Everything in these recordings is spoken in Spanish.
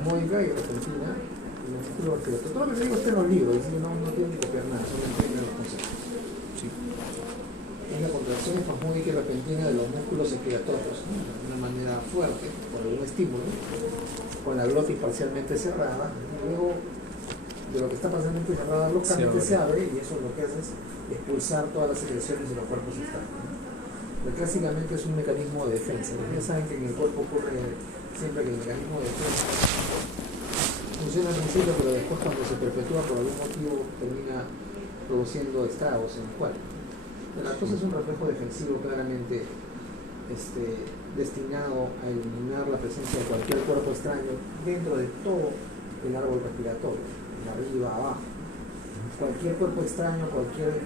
espasmódica y repentina en el músculo respiratorio. Todo lo que digo está en los libros, es decir, no tienen que copiar nada, solo entienden los conceptos. Sí. Es la contracción espasmódica y repentina de los músculos expiratorios, ¿no? De una manera fuerte, por algún estímulo, con la glotis parcialmente cerrada, y luego de lo que está parcialmente cerrada localmente se abre, y eso lo que hace es expulsar todas las secreciones de los cuerpos externos, ¿no? Pero clásicamente es un mecanismo de defensa. Ya saben que en el cuerpo ocurre siempre que el mecanismo de defensa funciona al principio, pero después cuando se perpetúa por algún motivo termina produciendo estragos en el cuerpo. La lactosa es un reflejo defensivo claramente destinado a eliminar la presencia de cualquier cuerpo extraño dentro de todo el árbol respiratorio, de arriba a abajo. Cualquier cuerpo extraño, cualquier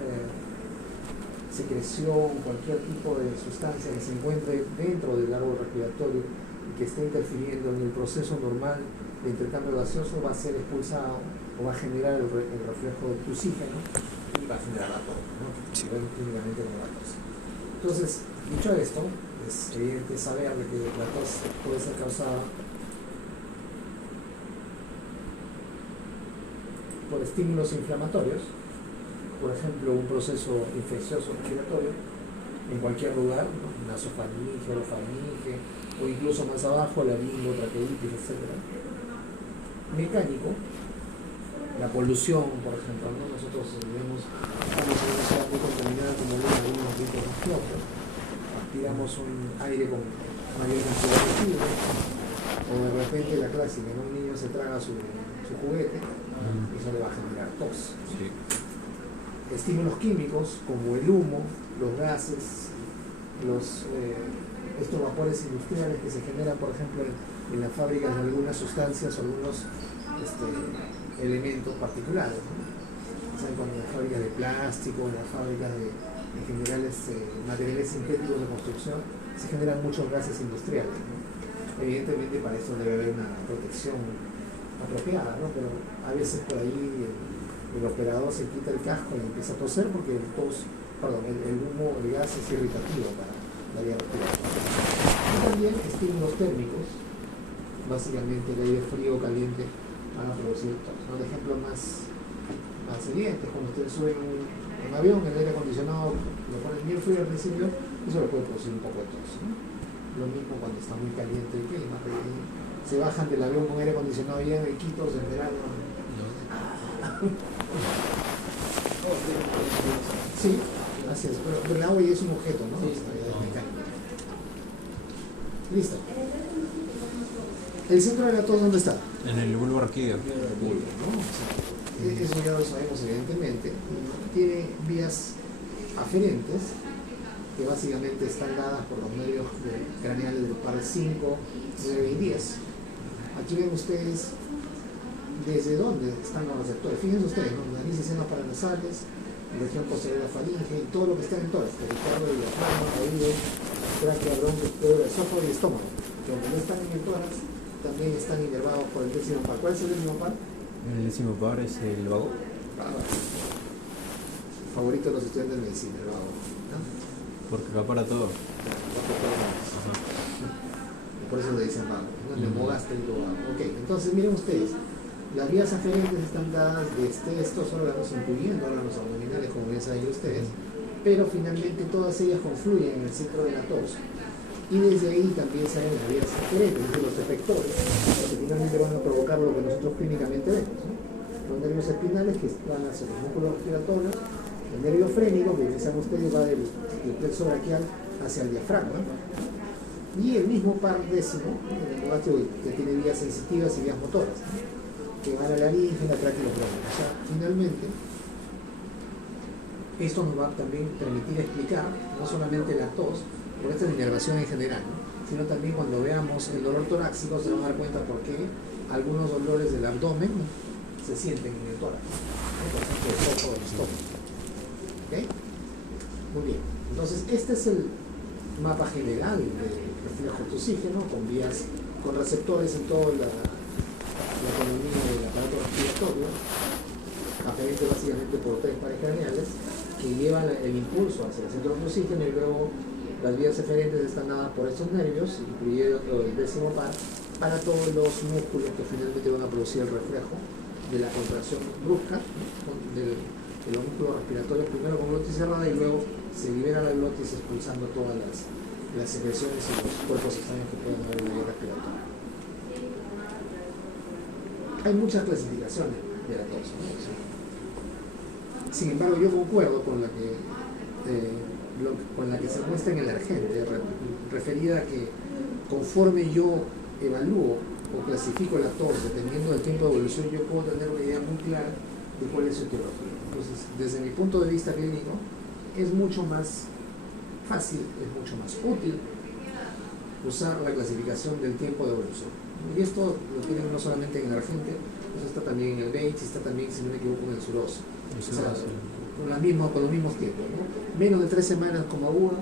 secreción, cualquier tipo de sustancia que se encuentre dentro del árbol respiratorio y que esté interfiriendo en el proceso normal de intercambio gaseoso va a ser expulsado o va a generar el reflejo de oxígeno y va a generar la tos, ¿no? Sí. Únicamente con la tos. Entonces, dicho esto, es evidente saber de que la tos puede ser causada por estímulos inflamatorios, por ejemplo, un proceso infeccioso respiratorio en cualquier lugar, ¿no? Nasofaringe, orofaringe, o incluso más abajo, laringo, traqueitis, etc. Mecánico, la polución, por ejemplo, ¿no? Nosotros estamos en una ciudad muy contaminada como algunos vientos de flota, aspiramos un aire con mayor cantidad de fibra, o de repente la clásica, ¿no? Un niño se traga su juguete y eso le va a generar tos. Sí. Estímulos químicos como el humo, los gases, estos vapores industriales que se generan, por ejemplo, en las fábricas de algunas sustancias o algunos elementos particulares, ¿no? O sea, cuando en las fábricas de plástico, en las fábricas en general materiales sintéticos de construcción, se generan muchos gases industriales, ¿no? Evidentemente para eso debe haber una protección apropiada, ¿no? Pero a veces por ahí el operador se quita el casco y empieza a toser porque el humo, el gas es irritativo para la vía respiratoria. Y también estímulos térmicos, básicamente el aire frío o caliente van a producir tos, ¿no? De ejemplo más evidente, cuando ustedes suben un avión, el aire acondicionado lo ponen bien frío al principio, eso le puede producir un poco de tos, ¿no? Lo mismo cuando está muy caliente el clima, se bajan del avión con aire acondicionado bien riquitos en verano. Sí, así es, pero el agua ya es un objeto, ¿no? Sí, listo. ¿El centro de la tos dónde está? En el bulbo raquídeo. El bulbo, ¿no? O sea, eso ya lo sabemos evidentemente. Tiene vías aferentes que básicamente están dadas por los nervios craneales del par 5, 9 y 10. Aquí ven ustedes desde dónde están los receptores. Fíjense ustedes, ¿no? Nariz y senos paranasales, región posterior de la faringe y todo lo que está en el tórax, pericardio, diafragma, oído, tráquea, bronquio, esófago y estómago. Que aunque no están en el tórax, también están inervados por el décimo par. ¿Cuál es el décimo par? El décimo par es el vago. Favorito de los estudiantes de medicina, el vago, ¿no? Porque acapara todo. Por eso le dicen vago, ¿no? Nemogástrico vago. Ok, entonces miren ustedes, las vías aferentes están dadas desde estos órganos, incluyendo órganos abdominales, como bien saben ustedes, pero finalmente todas ellas confluyen en el centro de la tos. Y desde ahí también salen las vías aferentes, es decir, los efectores, que finalmente van a provocar lo que nosotros clínicamente vemos, ¿no? Los nervios espinales que van hacia los músculos respiratorios, el nervio frénico, que bien saben ustedes, va del plexo braquial hacia el diafragma, y el mismo par décimo, el nemogástrico, que tiene vías sensitivas y vías motoras, ¿no? Que van a la laringe, la tráquea y los bronquios. O sea, finalmente, esto nos va a también permitir explicar no solamente la tos, por esta inervación en general, ¿no? Sino también cuando veamos el dolor torácico se van a dar cuenta por qué algunos dolores del abdomen se sienten en el tórax, ¿no? Por ejemplo, el foco del estómago. ¿Ok? Muy bien. Entonces, este es el mapa general del reflejo de oxígeno con vías, con receptores en toda la economía del aparato respiratorio, aferente básicamente por tres pares craneales, que llevan el impulso hacia el centro de oxígeno, y luego las vías eferentes están dadas por estos nervios, incluyendo el décimo par, para todos los músculos que finalmente van a producir el reflejo de la contracción brusca, ¿no? de los músculos respiratorios, primero con glotis cerrada y luego se libera la glotis expulsando todas las secreciones y los cuerpos extraños que pueden haber en la vía respiratoria. Hay muchas clasificaciones de la tos, ¿no? Sin embargo, yo concuerdo con la que se muestra en el Argente, referida a que conforme yo evalúo o clasifico la tos, dependiendo del tiempo de evolución, yo puedo tener una idea muy clara de cuál es su etiología. Entonces, desde mi punto de vista clínico, es mucho más fácil, es mucho más útil usar la clasificación del tiempo de evolución. Y esto lo tienen no solamente en el Argente, eso está también en el Bates y está también, si no me equivoco, en el Suroso. O sea, con los mismos tiempos, ¿no? Menos de 3 semanas como aguda,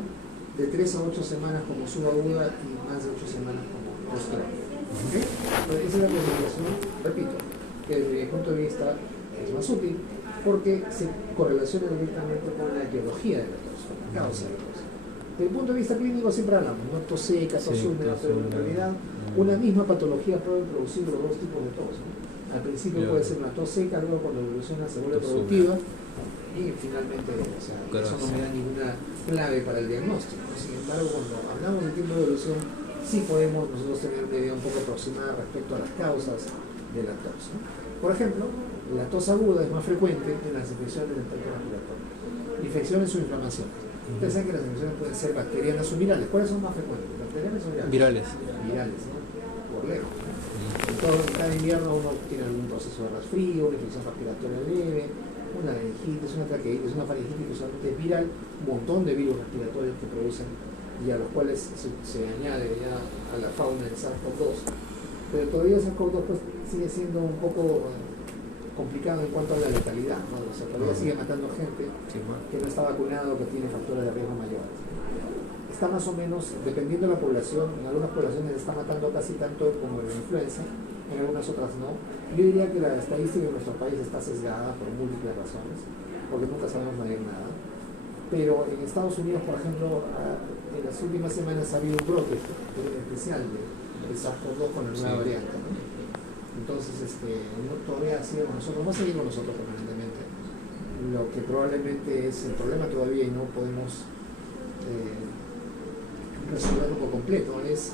de 3 a 8 semanas como subaguda y más de 8 semanas como post-crónica. ¿Okay? Entonces, esa es la clasificación, repito, que desde mi punto de vista es más útil porque se correlaciona directamente con la etiología de la tos, con la causa de la tos. Desde el punto de vista clínico siempre hablamos, ¿no? Tos seca, tos húmeda, pero en realidad una misma patología puede producir los dos tipos de tos, ¿no? Al principio puede ser una tos seca, luego cuando evoluciona se vuelve productiva y finalmente, o sea, eso no me da ninguna clave para el diagnóstico, ¿no? Sin embargo, cuando hablamos del tiempo de evolución, sí podemos nosotros tener una idea un poco aproximada respecto a las causas de la tos, ¿no? Por ejemplo, la tos aguda es más frecuente en las infecciones del tracto respiratorio. Infecciones o inflamaciones. Ustedes saben que las infecciones pueden ser bacterianas o virales. ¿Cuáles son más frecuentes? ¿Bacterianas o virales? Virales. Virales, ¿no? Por lejos, ¿no? Cada invierno uno tiene algún proceso de resfrío, una infección respiratoria leve, una laringitis, una traqueitis, una faringitis que usualmente es viral, un montón de virus respiratorios que producen y a los cuales se añade ya a la fauna del SARS-CoV-2. Pero todavía el SARS-CoV-2 pues, sigue siendo un poco complicado en cuanto a la letalidad, ¿no? O sea, todavía sigue matando gente que no está vacunado, que tiene factores de riesgo mayores. Está más o menos, dependiendo de la población, en algunas poblaciones está matando casi tanto como la influenza, en algunas otras no. Yo diría que la estadística en nuestro país está sesgada por múltiples razones, porque nunca sabemos medir nada. Pero en Estados Unidos, por ejemplo, en las últimas semanas ha habido un brote especial de SARS-CoV-2 con la nueva variante, ¿no? Entonces, todavía sigue con nosotros, va a seguir con nosotros permanentemente. Lo que probablemente es el problema todavía y no podemos resolverlo por completo, es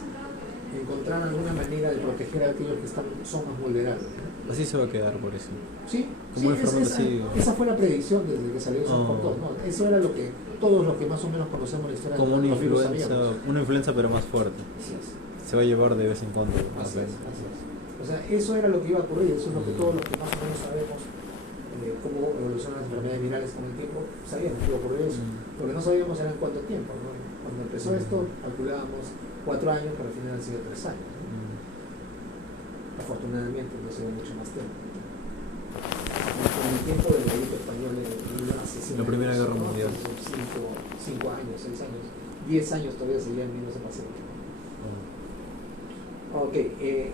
encontrar alguna manera de proteger a aquellos que son más vulnerables, ¿no? Así se va a quedar por eso. Sí, como esa fue la predicción desde que salió SARS-CoV-2, ¿no? Eso era lo que todos los que más o menos conocemos la historia como de los virus sabíamos. una influenza pero más fuerte. Así es. Se va a llevar de vez en cuando. Así es. O sea, eso era lo que iba a ocurrir, eso es lo que todos los que más o menos sabemos cómo evolucionan las enfermedades virales con el tiempo, sabíamos que iba a ocurrir eso. Lo que no sabíamos era en cuánto tiempo, ¿no? Cuando empezó esto, calculábamos 4 años, pero al final han sido 3 años, ¿no? Afortunadamente no se ve mucho más tiempo. Con el tiempo del delito español hace 5 la Primera años, Guerra ¿no? Mundial. 5 años, 6 años, 10 años todavía seguían viendo ese paciente. Ok,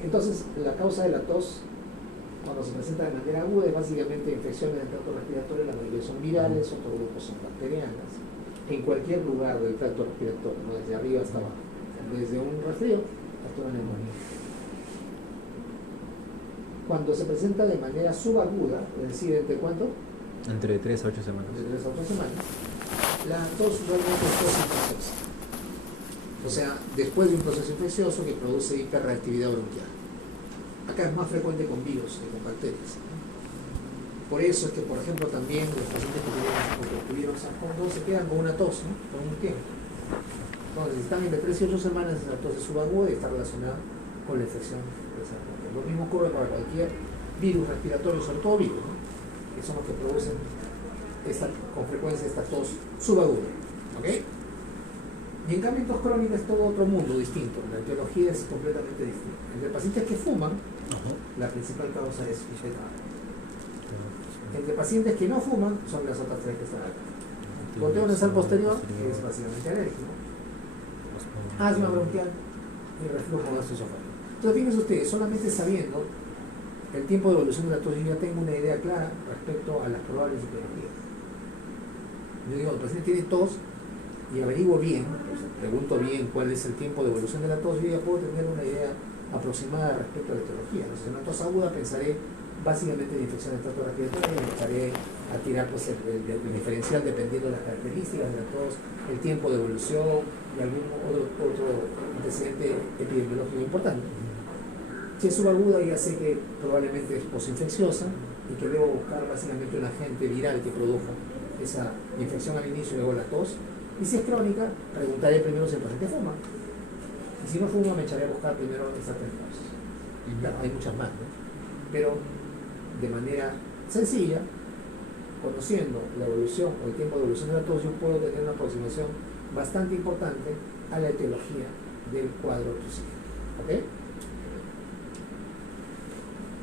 entonces la causa de la tos, cuando se presenta de manera aguda, es básicamente infecciones del tracto respiratorio, la mayoría son virales, otros grupos son bacterianas, en cualquier lugar del tracto respiratorio, ¿no? Desde arriba hasta abajo, desde un resfrío hasta una neumonía. Cuando se presenta de manera subaguda, es decir, ¿entre cuánto? Entre 3 a 8 semanas. De 3 a 8 semanas, la tos realmente es tos infecciosa. O sea, después de un proceso infeccioso que produce hiperreactividad bronquial. Acá es más frecuente con virus que con bacterias, ¿no? Por eso es que, por ejemplo, también los pacientes que tuvieron SARS-CoV-2 se quedan con una tos, ¿no? Por un tiempo. Entonces, están entre 3 y 8 semanas, esa tos es subaguda y está relacionada con la infección de SARS-CoV-2. Lo mismo ocurre para cualquier virus respiratorio, sobre todo virus, ¿no? Que son los que producen con frecuencia esta tos subaguda. ¿Ok? Y en cambio en tos crónica es todo otro mundo distinto, la etiología es completamente distinta. Entre pacientes que fuman, la principal causa es fetal. Entre pacientes que no fuman, son las otras 3 que están acá. Goteo nasal posterior, que es básicamente alérgico, asma bronquial y reflujo gastroesofágico. Entonces fíjense ustedes, solamente sabiendo el tiempo de evolución de la tos, yo ya tengo una idea clara respecto a las probables etiologías. Yo digo, el paciente tiene tos, y averiguo bien, pregunto bien cuál es el tiempo de evolución de la tos, yo ya puedo tener una idea aproximada respecto a la etiología. Entonces, en una tos aguda pensaré básicamente en infección del tracto respiratorio y empezaré a tirar pues, el diferencial dependiendo de las características de la tos, el tiempo de evolución y algún otro antecedente epidemiológico importante. Si es subaguda, ya sé que probablemente es posinfecciosa y que debo buscar básicamente un agente viral que produjo esa infección al inicio y luego la tos. Y si es crónica, preguntaré primero si el paciente fuma. Y si no fuma, me echaré a buscar primero estas tres causas. Claro, hay muchas más, ¿no? Pero de manera sencilla, conociendo la evolución o el tiempo de evolución de la tos, yo puedo tener una aproximación bastante importante a la etiología del cuadro tosígeno. ¿Ok?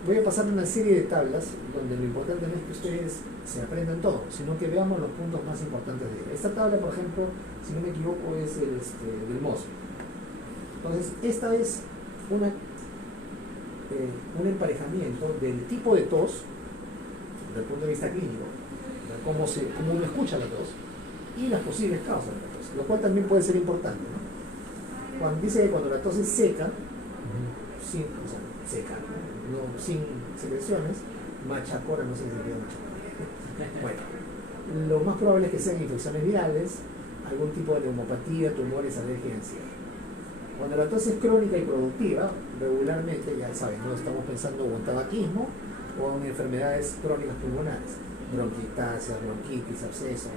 Voy a pasar una serie de tablas donde lo importante no es que ustedes se aprendan todo, sino que veamos los puntos más importantes de ella. Esta tabla, por ejemplo, si no me equivoco, es del MOS. Entonces, esta es un emparejamiento del tipo de tos, desde el punto de vista clínico, de cómo uno escucha la tos, y las posibles causas de la tos, lo cual también puede ser importante, ¿no? Dice que cuando la tos es seca, sin secreciones, machacora, no sé si se llama machacora. Bueno, lo más probable es que sean infecciones virales, algún tipo de neumopatía, tumores, alergia y ansiedad. Cuando la tos es crónica y productiva, regularmente, ya saben, no estamos pensando o en tabaquismo o en enfermedades crónicas pulmonares, bronquiectasia, bronquitis, absceso,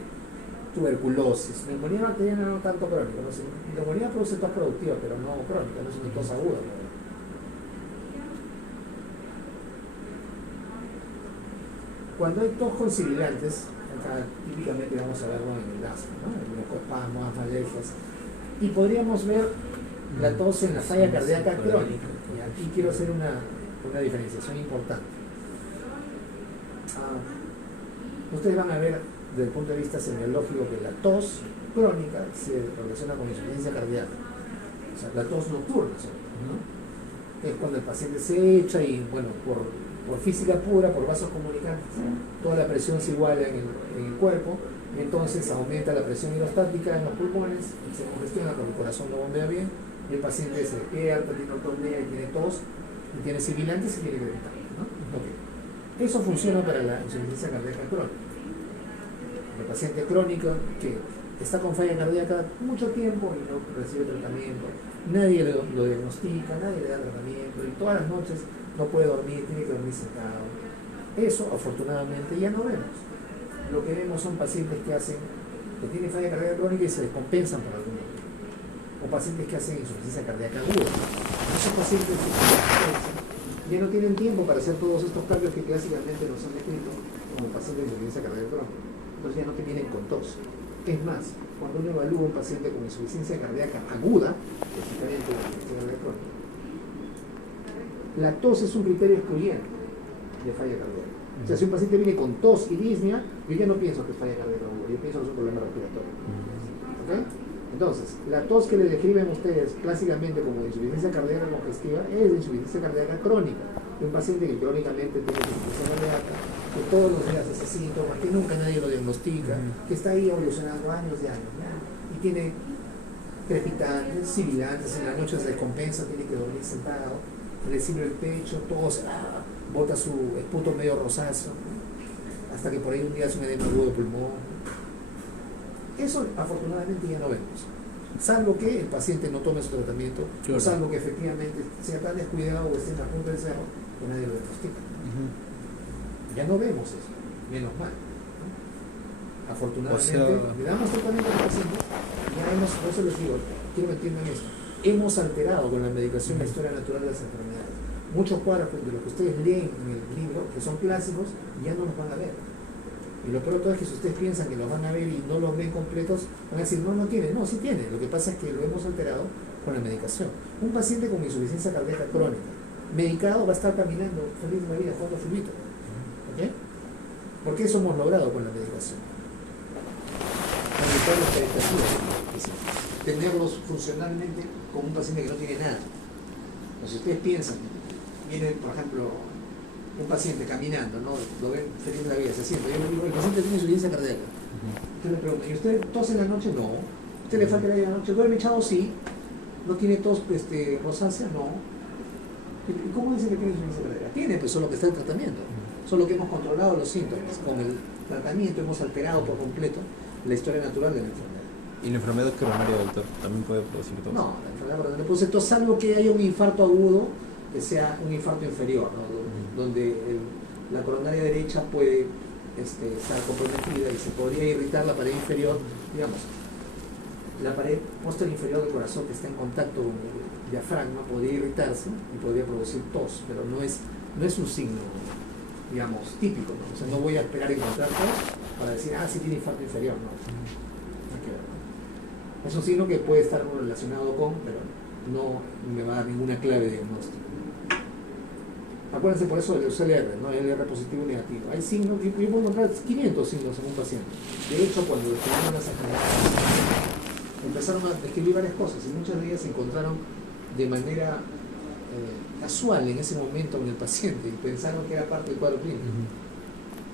tuberculosis, neumonía bacteriana no tanto crónica, ¿no? Neumonía produce tos productiva, pero no crónica, no es una tos aguda, ¿no? Cuando hay tos con sibilantes, acá típicamente vamos a verlo en el asma, ¿no? En los cospasmos, alergias, y podríamos ver la tos en la falla cardíaca crónica. Y aquí quiero hacer una diferenciación importante. Ustedes van a ver desde el punto de vista semiológico que la tos crónica se relaciona con insuficiencia cardíaca. O sea, la tos nocturna, ¿no? Es cuando el paciente se echa y, bueno, por física pura, por vasos comunicantes, toda la presión se iguala en el cuerpo, entonces aumenta la presión hidrostática en los pulmones, se congestiona porque el corazón no bombea bien, y el paciente se despierta, tiene ortopnea y tiene tos, y tiene sibilantes y tiene que gritar, ¿no? Okay. Eso funciona para la insuficiencia cardíaca crónica. El paciente crónico que está con falla cardíaca mucho tiempo y no recibe tratamiento, nadie lo diagnostica, nadie le da tratamiento, y todas las noches no puede dormir, tiene que dormir sentado. Eso, afortunadamente, ya no vemos. Lo que vemos son pacientes que tienen falla cardíaca crónica y se descompensan por algún motivo. O pacientes que hacen insuficiencia cardíaca aguda. Esos pacientes ya no tienen tiempo para hacer todos estos cambios que clásicamente nos han descrito como pacientes de insuficiencia cardíaca crónica. Entonces ya no te vienen con tos. Es más, cuando uno evalúa a un paciente con insuficiencia cardíaca aguda, específicamente la insuficiencia cardíaca crónica, la tos es un criterio excluyente de falla cardíaca. O sea, si un paciente viene con tos y disnea, yo ya no pienso que es falla cardíaca aguda, yo pienso que es un problema respiratorio. ¿Okay? Entonces, la tos que le describen ustedes clásicamente como insuficiencia cardíaca congestiva es insuficiencia cardíaca crónica, de un paciente que crónicamente tiene insuficiencia cardíaca, que todos los días hace síntomas, que nunca nadie lo diagnostica, que está ahí evolucionando años y años, ¿ya? Y tiene crepitantes, sibilantes, en la noche se descompensa, tiene que dormir sentado, le sirve el pecho, todo bota su esputo medio rosáceo, hasta que por ahí un día hace un edema agudo de pulmón. Eso afortunadamente ya no vemos, salvo que el paciente no tome su tratamiento, o salvo que efectivamente sea tan descuidado o esté en la punta del cerro que nadie lo diagnostica. Ya no vemos eso, menos mal, ¿no? Afortunadamente, le damos tratamiento al paciente, ya por eso les digo, quiero que entiendan esto, hemos alterado con la medicación la historia natural de las enfermedades. Muchos cuadros de los que ustedes leen en el libro, que son clásicos, ya no los van a ver. Y lo peor de todo es que si ustedes piensan que los van a ver y no los ven completos, van a decir, no tiene. No, sí tiene. Lo que pasa es que lo hemos alterado con la medicación. Un paciente con insuficiencia cardíaca crónica, medicado, va a estar caminando feliz de la vida, jugando fulbito. ¿Ok? Porque eso hemos logrado con la medicación. Aumentar las expectativas, tenerlos funcionalmente como un paciente que no tiene nada. O si ustedes piensan, viene, por ejemplo, un paciente caminando, ¿no? Lo ven feliz de la vida, se siente. Yo le digo, el paciente tiene insuficiencia cardíaca. Usted le pregunta, ¿y usted tose en la noche? No. ¿Usted le falta el aire en la noche? ¿Duerme echado? Sí. ¿No tiene tos rosácea? No. ¿Y cómo dicen que tiene insuficiencia cardíaca? Tiene, pues solo que está en tratamiento. Solo que hemos controlado los síntomas. Con el tratamiento hemos alterado por completo la historia natural de la enfermedad. ¿Y la enfermedad coronaria, doctor, también puede producir tos? No, la enfermedad coronaria produce tos, salvo que haya un infarto agudo, que sea un infarto inferior, ¿no? Donde la coronaria derecha puede estar comprometida y se podría irritar la pared inferior, digamos, la pared posterior inferior del corazón que está en contacto con el diafragma podría irritarse y podría producir tos, pero no es un signo, digamos, típico, ¿no? O sea, no voy a esperar a encontrar tos para decir, sí tiene infarto inferior, no. No hay que ver, ¿no? Es un signo que puede estar relacionado con, pero no me va a dar ninguna clave de diagnóstico. Acuérdense por eso del LR, ¿no? LR positivo y negativo. Hay signos, yo puedo encontrar 500 signos en un paciente. De hecho, cuando descubrieron las enfermedades, empezaron a describir varias cosas y muchas de ellas se encontraron de manera casual en ese momento en el paciente y pensaron que era parte del cuadro clínico.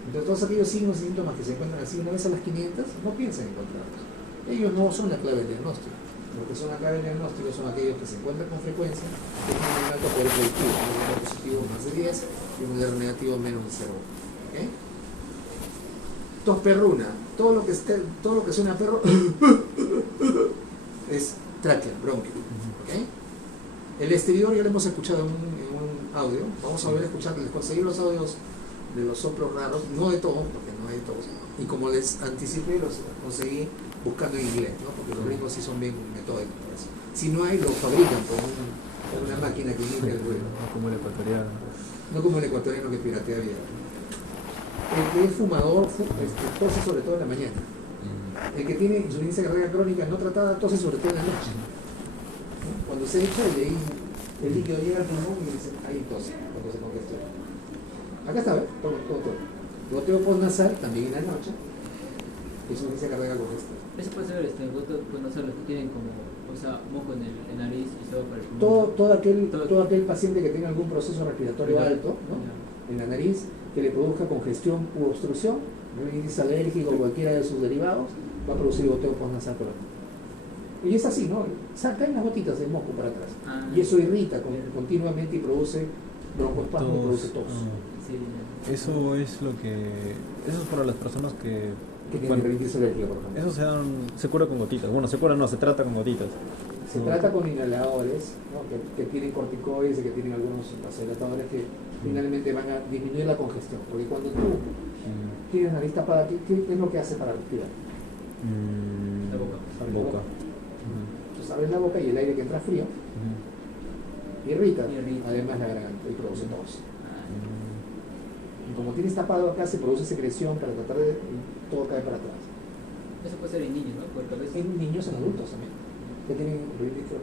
Entonces, todos aquellos signos y síntomas que se encuentran así una vez a las 500, no piensen encontrarlos. Ellos no son la clave del diagnóstico. Lo que son la clave del diagnóstico son aquellos que se encuentran con frecuencia, que tienen un alto poder predictivo, un LR positivo más de 10 y un LR negativo menos de 0. ¿Okay? Tos perruna, todo lo que suena a perro es tráquea, bronquio. ¿Okay? El exterior ya lo hemos escuchado en un audio, vamos a volver a escuchar, les conseguí los audios de los soplos raros, no de todos, porque no hay de todos, y como les anticipé, los conseguí buscando en inglés, ¿no? Porque los gringos sí son bien metódicos por eso. Si no hay, lo fabrican con una máquina que imita el ruido. No como el ecuatoriano. No como el ecuatoriano que piratea bien. El que es fumador tose sobre todo en la mañana. El que tiene insuficiencia cardíaca crónica no tratada tose sobre todo en la noche. ¿No? Cuando se echa el líquido llega al pulmón y dice, ahí tose, cuando se congestiona. Acá está, ¿ves? Todo. Goteo postnasal también en la noche. Insuficiencia cardíaca congestiva. Eso puede ser pues no sé, los que tienen como, o sea, moco en el nariz y todo para el pulmón. Todo aquel paciente que tenga algún proceso respiratorio alto, ¿no? En la nariz, que le produzca congestión u obstrucción, rinitis alérgico o cualquiera de sus derivados, va a producir goteo postnasal crónico. Y es así, ¿no? Caen las gotitas del moco para atrás. Y eso irrita continuamente y produce broncoespasmo y produce tos. Sí, Eso es lo que... Eso es para las personas que tienen rinitis alérgica, por ejemplo. Eso se cura con gotitas. Bueno, se trata con gotitas. Se trata con inhaladores, ¿no? que tienen corticoides y que tienen algunos vasodilatadores que finalmente van a disminuir la congestión. Porque cuando tú tienes nariz tapada, ¿qué es lo que hace para respirar? La boca. Boca. Entonces abres la boca y el aire que entra frío irrita, además la garganta y produce tos. Y como tienes tapado acá, se produce secreción para tratar de... y todo cae para atrás. Eso puede ser en niños, ¿no? Porque a veces... En niños, en adultos también. Que tienen rinitis.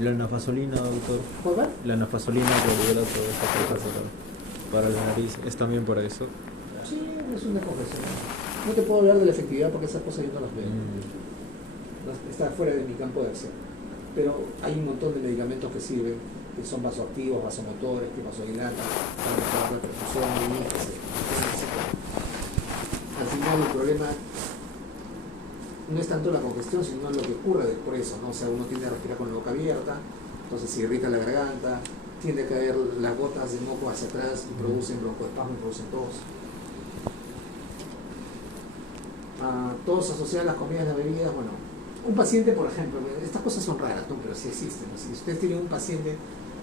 Y la nafasolina, doctor. ¿Cuál va? La nafasolina que libera toda esta cosa para la nariz, ¿es también para eso? Sí, es una confesión. No te puedo hablar de la efectividad porque esas cosas yo no las veo. Está fuera de mi campo de acción. Pero hay un montón de medicamentos que sirven, que son vasoactivos, vasomotores, que vasodilatan, para mejorar la perfusión, Al final el problema no es tanto la congestión, sino lo que ocurre después de eso, ¿no? O sea, uno tiende a respirar con la boca abierta, entonces se irrita la garganta, tiende a caer las gotas de moco hacia atrás y producen broncoespasmo y producen tos. Tos asociada a las comidas y las bebidas, bueno, un paciente, por ejemplo, estas cosas son raras, ¿no? Pero sí existen, ¿no? Si usted tiene un paciente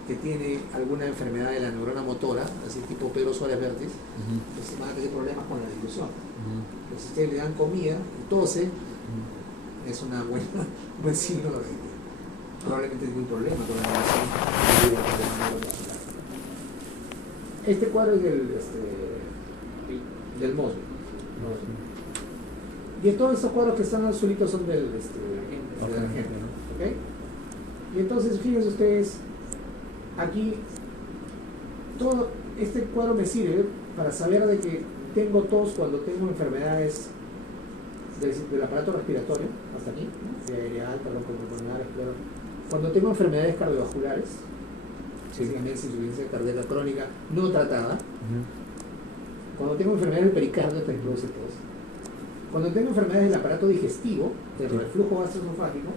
que tiene alguna enfermedad de la neurona motora, así tipo Pedro Suárez Vértiz, pues van a tener problemas con la dilución. Entonces, si ustedes le dan comida y tose, es una buena, un buen signo de que probablemente tiene un problema con la dilución. Este cuadro es del Mosby. Y todos estos cuadros que están azulitos son del gente, ¿okay? Y entonces, fíjense ustedes, aquí todo este cuadro me sirve para saber de que tengo tos cuando tengo enfermedades del aparato respiratorio, hasta aquí, ¿no? Diarrea alta, broncoespasmo, cuando tengo enfermedades cardiovasculares, básicamente insuficiencia cardíaca crónica no tratada, cuando tengo enfermedades del pericardio, también produce tos. Cuando tengo enfermedades del aparato digestivo, del reflujo gastroesofágico,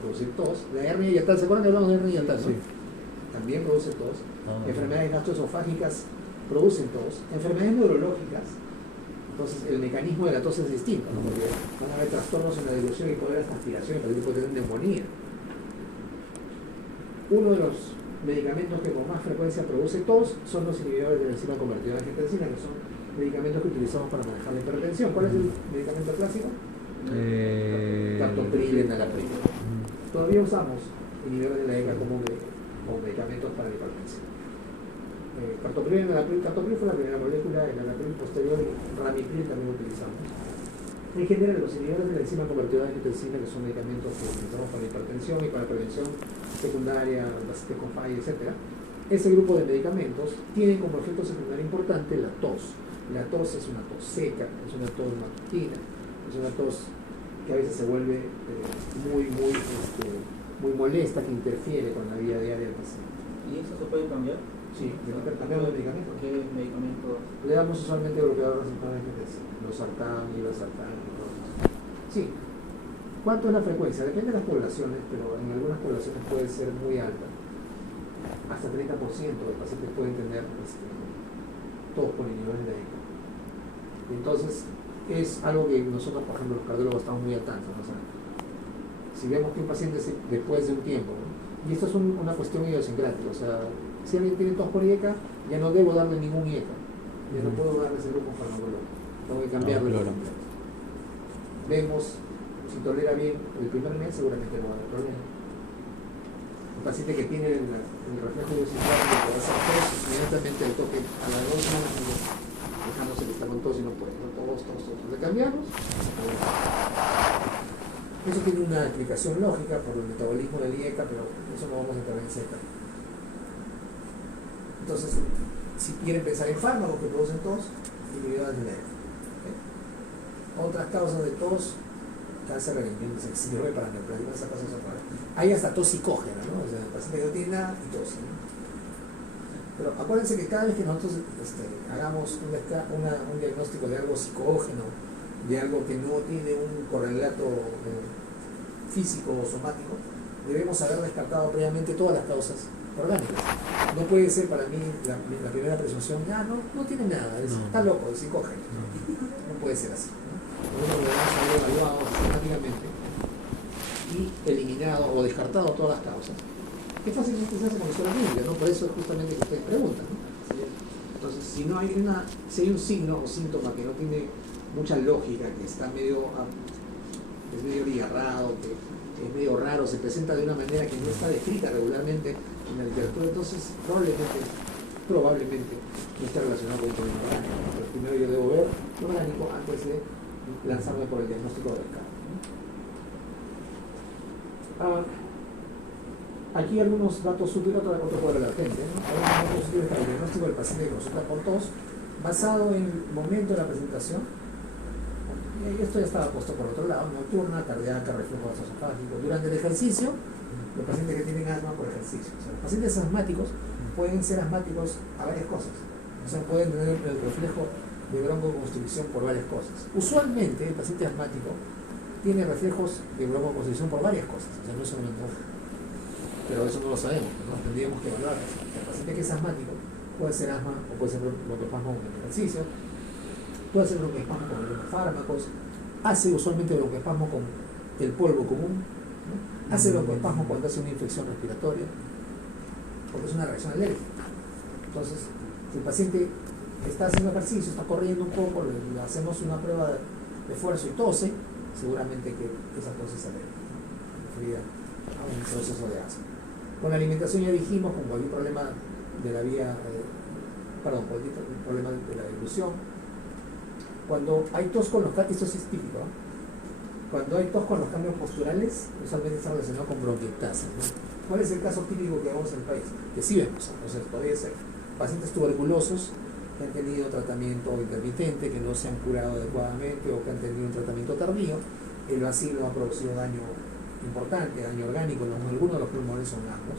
produce tos, la hernia hiatal, ¿se acuerdan que hablamos de hernia hiatal? ¿No? también produce tos. Ah. Enfermedades gastroesofágicas producen tos. Enfermedades neurológicas, entonces el mecanismo de la tos es distinto, ¿no? Porque van a haber trastornos en la dilución y poder de transpiración, el paciente puede tener neumonía. Uno de los medicamentos que con más frecuencia produce tos son los inhibidores de la enzima convertidora de angiotensina, que son medicamentos que utilizamos para manejar la hipertensión. ¿Cuál es el medicamento clásico? Captopril, enalapril. Todavía usamos inhibidores de la ECA como medicamentos para la hipertensión. Captopril fue la primera molécula, el enalapril posterior y ramipril también lo utilizamos. En general, los inhibidores de la enzima convertidora de angiotensina, que son medicamentos que utilizamos para la hipertensión y para prevención secundaria, pacientes con falla, etc. Ese grupo de medicamentos tienen como efecto secundario importante la tos. La tos es una tos seca, es una tos matutina, es una tos que a veces se vuelve muy molesta, que interfiere con la vida diaria del paciente. ¿Y eso se puede cambiar? Sí, cambiamos de medicamento. ¿Qué medicamento? Le damos usualmente bloqueadores centrales, los sartán y los sartán y todo eso. Sí. ¿Cuánto es la frecuencia? Depende de las poblaciones, pero en algunas poblaciones puede ser muy alta. Hasta 30% de pacientes pueden tener tos por inhibidores de ECA. Entonces, es algo que nosotros, por ejemplo, los cardiólogos estamos muy al tanto, ¿no? O sea, si vemos que un paciente después de un tiempo, ¿no? Y esto es una cuestión idiosincrática, o sea, si alguien tiene tos por IECA, ya no debo darle ningún IECA, ya no puedo darle ese grupo farmacológico, tengo que cambiarlo. Claro. Vemos, si tolera bien el primer mes, seguramente no va a haber problema. Un paciente que tiene el reflejo idiosincrático que va a hacer tos, inmediatamente le toque a las 2 semanas, dejándose que está con tos y no puede, ¿no? Tos. Le cambiamos. Eso tiene una explicación lógica por el metabolismo del IECA, pero eso no vamos a entrar en Z. Entonces, si quieren pensar en fármacos que producen tos, inhibidores de la ECA. Otras causas de tos, cáncer renal, síndrome para neoplasma, esas cosas son raras. Hay hasta tos psicógena, ¿no? O sea, el paciente que no tiene nada y tos, ¿no? Pero acuérdense que cada vez que nosotros hagamos un diagnóstico de algo psicógeno, de algo que no tiene un correlato físico o somático, debemos haber descartado previamente todas las causas orgánicas. No puede ser para mí la primera presunción, no tiene nada, está loco, es psicógeno. No puede ser así, ¿no? Nosotros debemos haber evaluado sistemáticamente y eliminado o descartado todas las causas. Es fácil que se hace con historia clínica, ¿no? Por eso es justamente que ustedes preguntan, ¿no? Entonces, si hay un signo o síntoma que no tiene mucha lógica, que está es medio bigarrado, que es medio raro, se presenta de una manera que no está descrita regularmente en la literatura, entonces probablemente no está relacionado con un problema orgánico. Pero primero yo debo ver lo orgánico antes de lanzarme por el diagnóstico de descarte, ¿no? Aquí algunos datos útiles, otro cuadro de la gente, ¿no? Algunos datos útiles para el diagnóstico del paciente que consulta con tos, basado en el momento de la presentación. Y esto ya estaba puesto por otro lado: nocturna, cardíaca, reflujo gastroesofágico. Durante el ejercicio, los pacientes que tienen asma por ejercicio. O sea, los pacientes asmáticos pueden ser asmáticos a varias cosas. O sea, pueden tener el reflejo de broncoconstricción por varias cosas. Usualmente, el paciente asmático tiene reflejos de broncoconstricción por varias cosas. O sea, no es solamente una. Pero eso no lo sabemos, ¿no? Tendríamos que evaluar. El paciente que es asmático puede ser asma o puede ser broncoespasmo con el ejercicio, puede ser broncoespasmo con algunos fármacos, hace usualmente broncoespasmo con el polvo común, ¿no? Hace broncoespasmo cuando hace una infección respiratoria, porque es una reacción alérgica. Entonces, si el paciente está haciendo ejercicio, está corriendo un poco, le hacemos una prueba de esfuerzo y tose, seguramente que esa tos es alérgica, ¿no? Referida a un proceso de asma. Con la alimentación ya dijimos, con cualquier problema de la vía, cualquier problema de la dilución. Cuando hay tos con los cambios, esto sí es típico, ¿no? Cuando hay tos con los cambios posturales, usualmente está relacionado con bronquiectasia, ¿no? ¿Cuál es el caso típico que vemos en el país? Que sí vemos, o sea, todavía hay pacientes tuberculosos que han tenido tratamiento intermitente, que no se han curado adecuadamente o que han tenido un tratamiento tardío. El bacilo ha producido daño importante, daño orgánico, algunos de los pulmones son largos,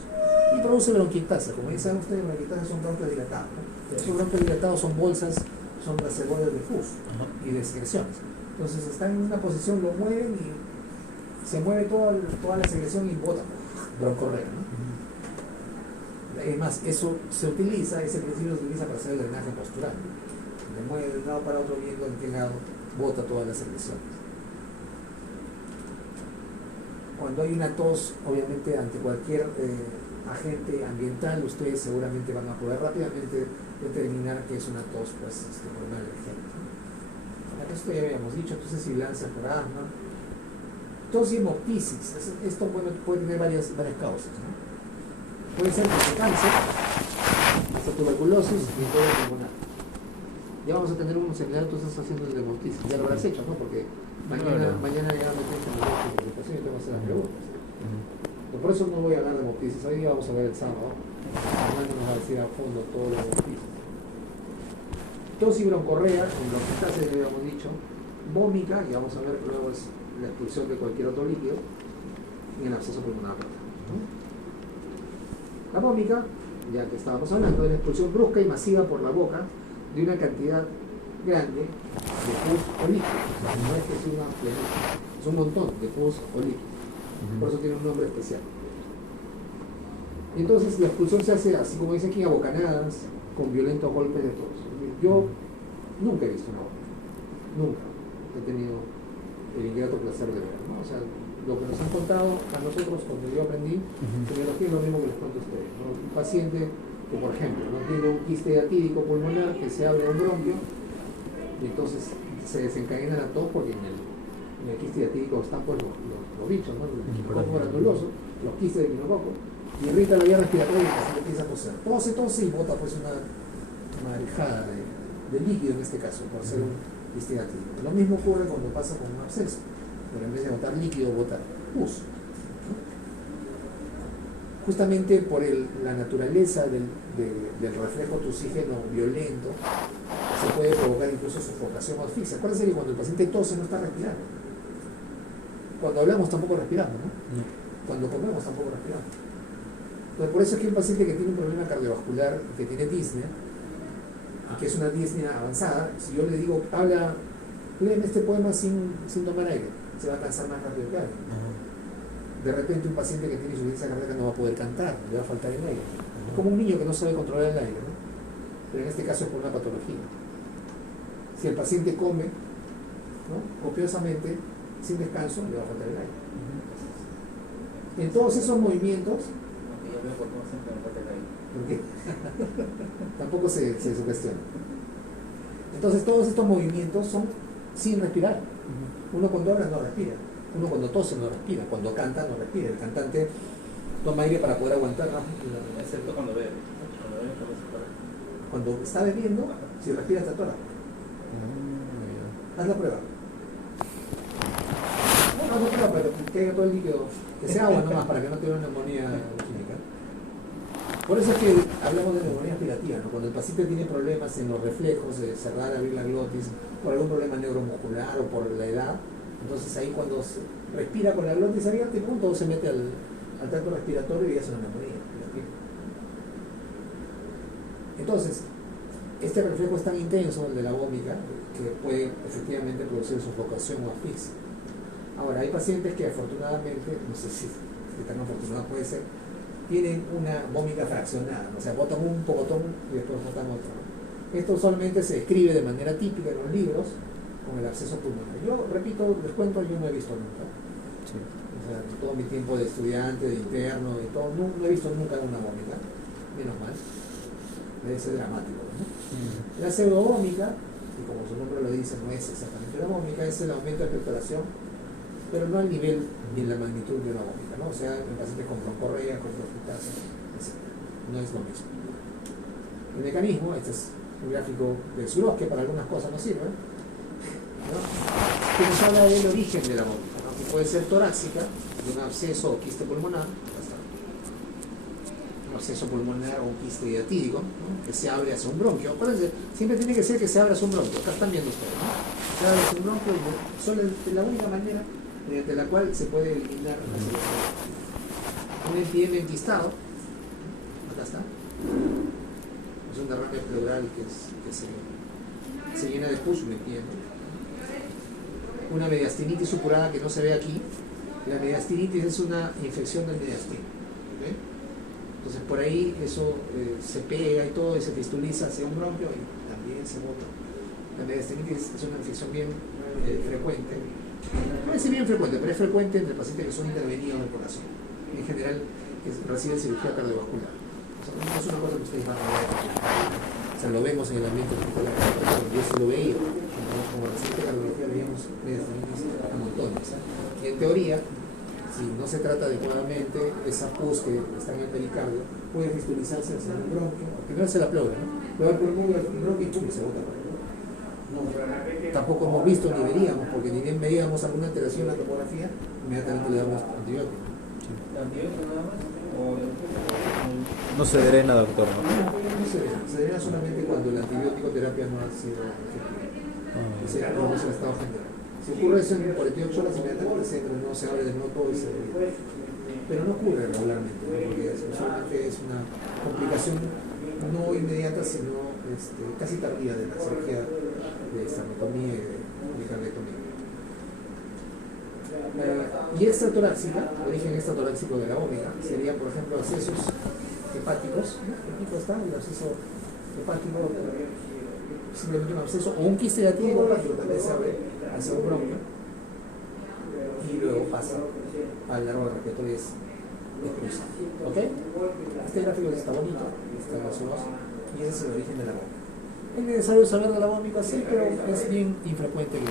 y produce bronquiectasia. Como ya saben ustedes, bronquiectasia son bronquios dilatados, ¿no? Esos bronquios dilatados son bolsas, son reservorios de pus y de secreciones. Entonces están en una posición, lo mueven y se mueve toda la secreción y bota broncorrea, ¿no? Es más, eso se utiliza, ese principio se utiliza para hacer el drenaje postural. Le mueve de un lado para otro viendo en qué lado bota todas las secreciones. Cuando hay una tos, obviamente ante cualquier agente ambiental, ustedes seguramente van a poder rápidamente determinar que es una tos por una alergia. Esto ya habíamos dicho, entonces sibilancia por asma. Tos y hemoptisis, esto bueno, puede tener varias causas, ¿no? Puede ser por cáncer, tuberculosis y todo pulmonar. Ya vamos a tener un seminario, tú estás haciendo el de hemoptisis, ya lo habrás hecho, ¿no? Porque mañana ya me tengo que meter en comunicación y tengo que hacer las preguntas. Por eso no voy a hablar de hemoptisis, hoy día vamos a ver el sábado. Mañana nos va a decir a fondo todo lo de hemoptisis. Tos y broncorrea, en los metástasis ya habíamos dicho, vómica, y vamos a ver luego es la expulsión de cualquier otro líquido, y el absceso pulmonar. La vómica, ya que estábamos hablando, es la expulsión brusca y masiva por la boca de una cantidad grande de pus o líquido. O sea, no es que sea una plenita, es un montón de pus o líquido. Por eso tiene un nombre especial. Y entonces la expulsión se hace, así como dice aquí, a bocanadas, con violentos golpes de tos. Yo nunca he visto una vómita, nunca he tenido el ingrato placer de ver, ¿no? O sea, lo que nos han contado a nosotros cuando yo aprendí semiología es lo mismo que les cuento a ustedes, ¿no? Un paciente que, por ejemplo, no tiene un quiste atídico pulmonar, que se abre un bronquio y entonces se desencadena la tos porque en el quiste atídico están pues los bichos, ¿no? El quinococo granuloso, los quistes de quinococo, y irrita la vía respiratoria y el paciente empieza a toser. Tose y bota pues una marejada de líquido en este caso, por ser un quiste atídico. Lo mismo ocurre cuando pasa con un absceso, pero en vez de botar líquido, bota pus. Justamente por la naturaleza del reflejo tusígeno violento, se puede provocar incluso sofocación o asfixia. Acuérdense que cuando el paciente tose no está respirando. Cuando hablamos tampoco respiramos, ¿no? Cuando comemos tampoco respiramos. Entonces, por eso es que un paciente que tiene un problema cardiovascular, que tiene disnea, y que es una disnea avanzada, si yo le digo, léeme este poema sin tomar aire, se va a cansar más rápido que alguien. De repente un paciente que tiene insuficiencia cardíaca no va a poder cantar, le va a faltar el aire. Es como un niño que no sabe controlar el aire, ¿no? Pero en este caso es por una patología. Si el paciente come, ¿no?, copiosamente, sin descanso, le va a faltar el aire. En todos esos movimientos, ¿por qué? Tampoco se sugestiona. Entonces todos estos movimientos son sin respirar. Uno cuando habla no respira, uno cuando tose no respira, cuando canta no respira. El cantante toma aire para poder aguantar, ¿no? Excepto cuando bebe. Cuando está bebiendo, si respira está toda. Haz la prueba. No, haz la prueba para que caiga todo el líquido, que sea agua nomás, para que no tenga una neumonía química. Por eso es que hablamos de neumonía aspirativa, ¿no? Cuando el paciente tiene problemas en los reflejos de cerrar, abrir la glotis, por algún problema neuromuscular o por la edad, entonces ahí cuando se respira con la glotis abierta y todo se mete al tracto respiratorio y hace una neumonía aspirativa. Entonces, este reflejo es tan intenso, el de la vómica, que puede efectivamente producir sofocación o asfixia. Ahora, hay pacientes que afortunadamente, no sé si tan afortunado puede ser, tienen una vómica fraccionada, o sea, botan un pocotón y después botan otro. Esto usualmente se describe de manera típica en los libros con el absceso pulmonar. Yo, repito, les cuento, yo no he visto nunca. Sí. O sea, todo mi tiempo de estudiante, de interno, de todo, no he visto nunca una vómica, menos mal. Debe ser dramático, ¿no? La pseudovómica, y como su nombre lo dice, no es exactamente la vómica, es el aumento de expectoración, pero no al nivel ni en la magnitud de una vómica, ¿no? O sea, en pacientes con broncorrea, con bronquitis, etc. No es lo mismo. El mecanismo, este es un gráfico del Suros, que para algunas cosas no sirve, ¿no? Que nos habla del origen de la vómita, ¿no? Que puede ser torácica, de un absceso o quiste pulmonar, absceso pulmonar o un quiste diatídico, ¿no?, que se abre hacia un bronquio. Acuérdense, siempre tiene que ser que se abra hacia un bronquio. Acá están viendo ustedes, ¿no? Se abre hacia un bronquio y solo es la única manera mediante la cual se puede eliminar la cirugía. Un NTM enquistado, acá está, es un derrame pleural que se llena de pus, un NTM. Una mediastinitis supurada que no se ve aquí. La mediastinitis es una infección del mediastino. ¿Okay? Entonces por ahí eso se pega y todo y se fistuliza hacia un bronquio y también se bota. La mediastinitis es una infección bien frecuente. No es bien frecuente, pero es frecuente entre pacientes que son intervenidos del corazón. En general reciben cirugía cardiovascular. O sea, no es una cosa que ustedes van a ver. O sea, lo vemos en el ambiente hospitalar. Yo sí lo veía. Como reciente cardiología veíamos mediastinitis a montones. Y en teoría, si no se trata adecuadamente, esa pus que está en el pericardio puede fistulizarse hacia un bronquio. Primero se la pleura, ¿no? Luego el pulmón, el bronquio y pum, se bota. No, tampoco hemos visto ni veríamos, porque ni bien veíamos alguna alteración en la tomografía, inmediatamente le damos antibiótico. ¿Antibiótico nada más? No se drena, doctor, ¿no? No se drena solamente cuando la antibiótico terapia no ha sido efectiva. Ese es el estado general. Si ocurre eso en 48 horas, inmediatamente no se abre de nuevo todo y se ríe. Pero no ocurre regularmente, ¿no? Porque usualmente es una complicación no inmediata, sino casi tardía de la cirugía de esternotomía y de cardiectomía. Y extratoráxica, origen extratoráxico de la ómega, sería, por ejemplo, abscesos hepáticos, ¿no? Aquí está el absceso hepático, simplemente un absceso o un quiste hepático hepático también se abre hacia un bronquio y luego pasa al largo respiratorio y es expulsado. ¿Ok? Este gráfico está bonito, está gracioso y ese es el origen de la vómica. Es necesario saber de la vómica, sí, pero es bien infrecuente que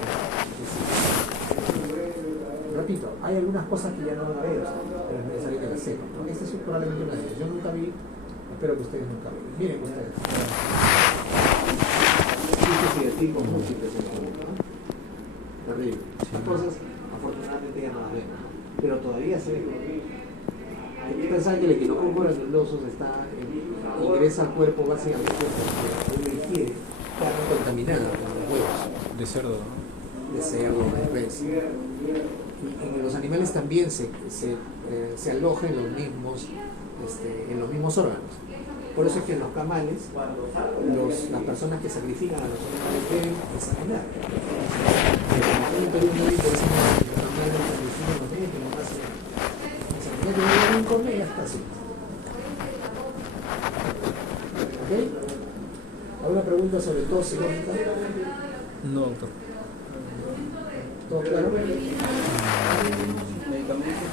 repito, hay algunas cosas que ya no van a ver, pero es necesario que las sepan, ¿no? Este es probablemente una de ellas. Yo nunca vi, espero que ustedes nunca vean. Miren ustedes. Tipo múltiples en el mundo, ¿no? Terrible. Las cosas, afortunadamente, ya no las vemos, ¿no? Pero todavía se ven. Hay que pensar que el equinococco granuloso ingresa al cuerpo básicamente porque uno ingiere carne contaminada con los huevos. De cerdo, ¿no? De cerdo, de res. Y en los animales también se aloja en los mismos órganos. Por eso es que en los camales, las personas que sacrifican a los animales deben examinar. Hay un periodo muy interesante en los animales sacrifican los niños que no hacen. O sea, no tienen un come y ya está así. ¿Ok? ¿Alguna pregunta sobre tos psicológica? No, doctor. ¿Todo claro? Medicamentos